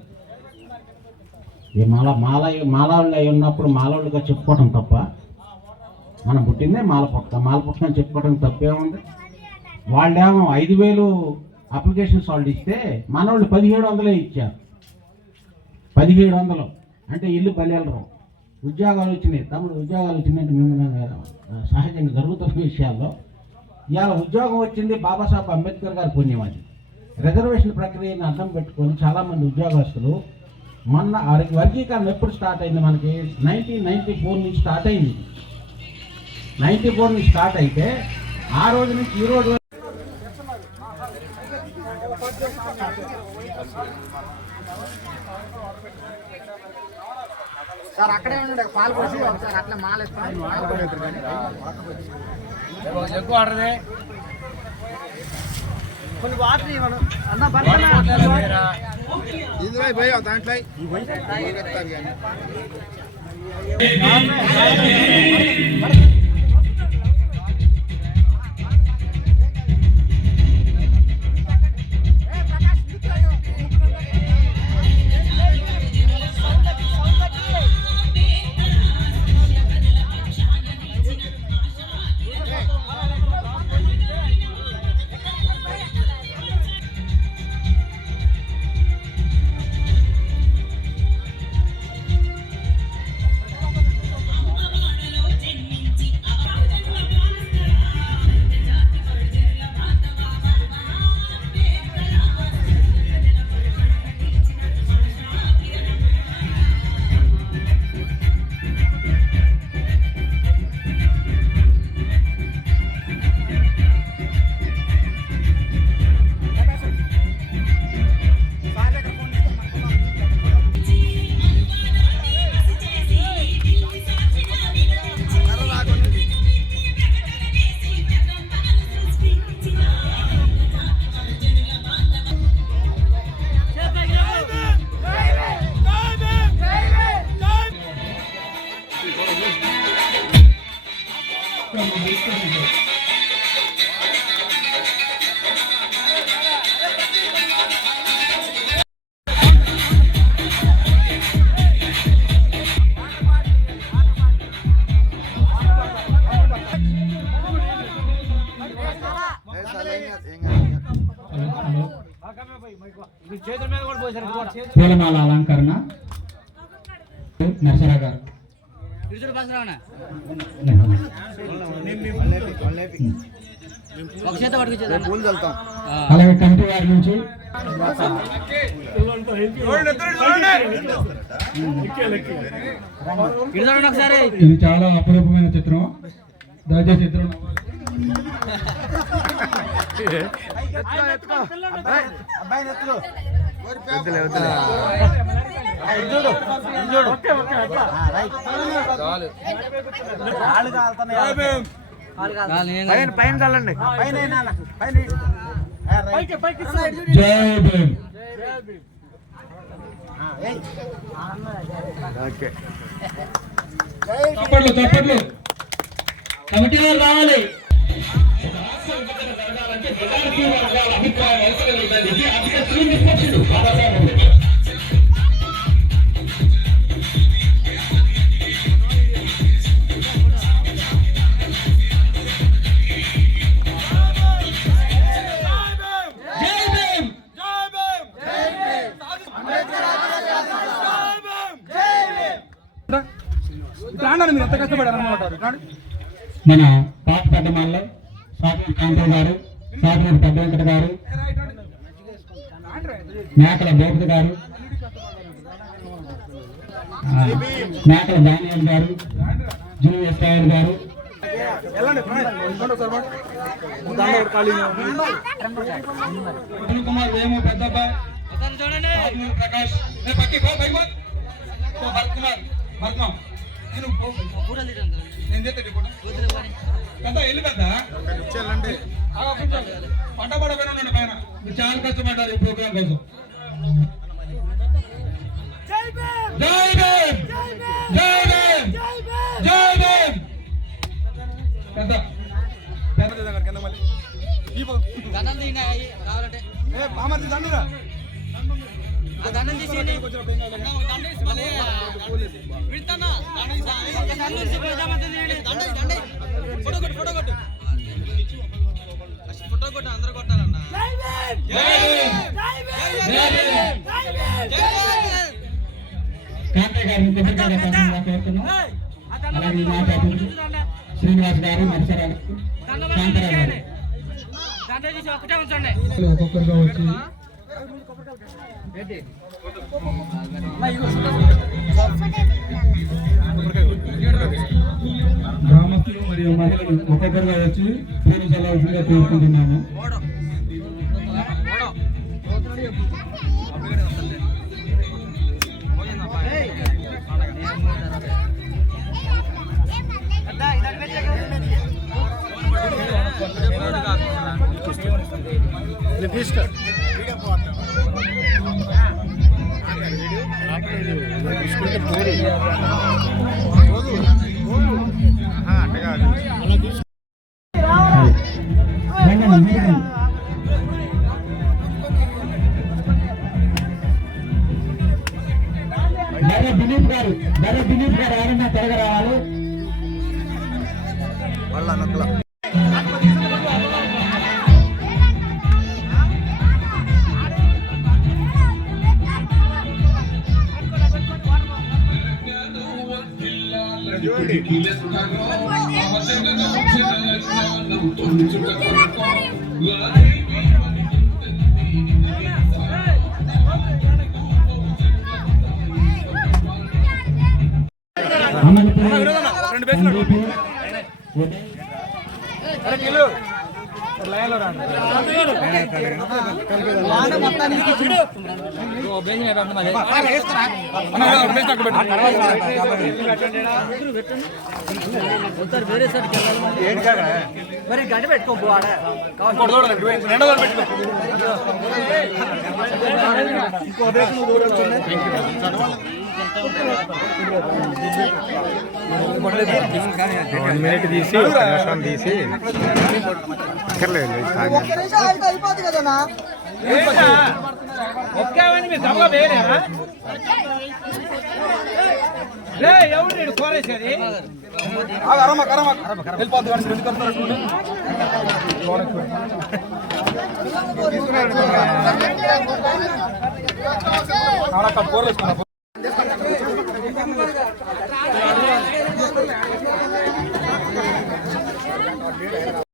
ఈ మాలవాళ్ళు అయి ఉన్నప్పుడు మాలవాళ్ళుగా చెప్పుకోవడం తప్ప, మనం పుట్టిందే మాల పుట్టకని చెప్పుకోవడం తప్పేముంది? వాళ్ళేమో 5,000 అప్లికేషన్స్ వాళ్ళు ఇస్తే మన వాళ్ళు 1,700 ఇచ్చారు. 1,700 అంటే ఇల్లు బలియలరు. ఉద్యోగాలు వచ్చినాయి, తమ్ముడు ఉద్యోగాలు వచ్చినాయంటే మేము సహజంగా జరుగుతున్న విషయాల్లో ఇవాళ ఉద్యోగం వచ్చింది బాబాసాహెబ్ అంబేద్కర్ గారి పుణ్యం. అది రిజర్వేషన్ ప్రక్రియను అర్థం పెట్టుకొని చాలామంది ఉద్యోగస్తులు మొన్న వర్గీకరణ ఎప్పుడు స్టార్ట్ అయింది? మనకి 1994 నుంచి స్టార్ట్ అయింది. 94 నుంచి స్టార్ట్ అయితే ఆ రోజు నుంచి ఈ రోజు సార్ అక్కడే ఉండే పాలు పోసి ఒకసారి అట్లా మాలేస్తాను. ఎక్కువ ఆడదే కొన్ని వాటర్ ఇవ్వను అన్న ఇది పోయి దాంట్లో పూలమాల అలంకరణ నరసరా గారు. అలాగే కమిటీ వారి నుంచి ఇది చాలా అపురూపమైన చిత్రం, దయచేసి చిత్రం పైన చల్లండి. జై భీమ్. చప్పట్లు చప్పట్లు. కమిటీ వాళ్ళు రావాలి. మన పాత పెద్దమాల్లో సాధన కాంతం గారు, సాధన పెద్ద వెంకట గారు, మేకల గోపతి గారు, మేకల దానియల్ గారు, జూనియర్ సాయల్ గారు, కుమార్ వేమో పెద్దబ్బాయి, ప్రకాష్ భరత్ కుమార్ నేను చేస్తాను ఇప్పుడు పెద్ద ఇల్లు పెద్ద పంట పడపోయినా ఉండండి పైన మీరు చాలా కష్టపడ్డారు ఈ ప్రోగ్రాం కోసం. జై భీమ్ జై భీమ్ జై భీమ్. పెద్ద కింద మళ్ళీ మామూలు దండురా దండం తీసి అందరూ కొట్టాలన్నా. అలాగే శ్రీనివాస్ గారు నరసరావు కాంతారావు గారు ఒక్కొక్కరుగా వచ్చి గ్రామస్తులు మరియు మహిళలు ఒక్కొక్కరుగా వచ్చి పూలు చల్లవలసిందిగా కోరుకుంటున్నాము. దిలీప్ గారు ఎవరన్నా త్వరగా రావాలి. మరి గంట పెట్టుకోపోవాడా తీసి అయిపోతుంది కదన్నా ఒక్కని మీరు దమ్గా వేయలేరా ఎవరు కోరేసేది వెళ్ళిపోతుంది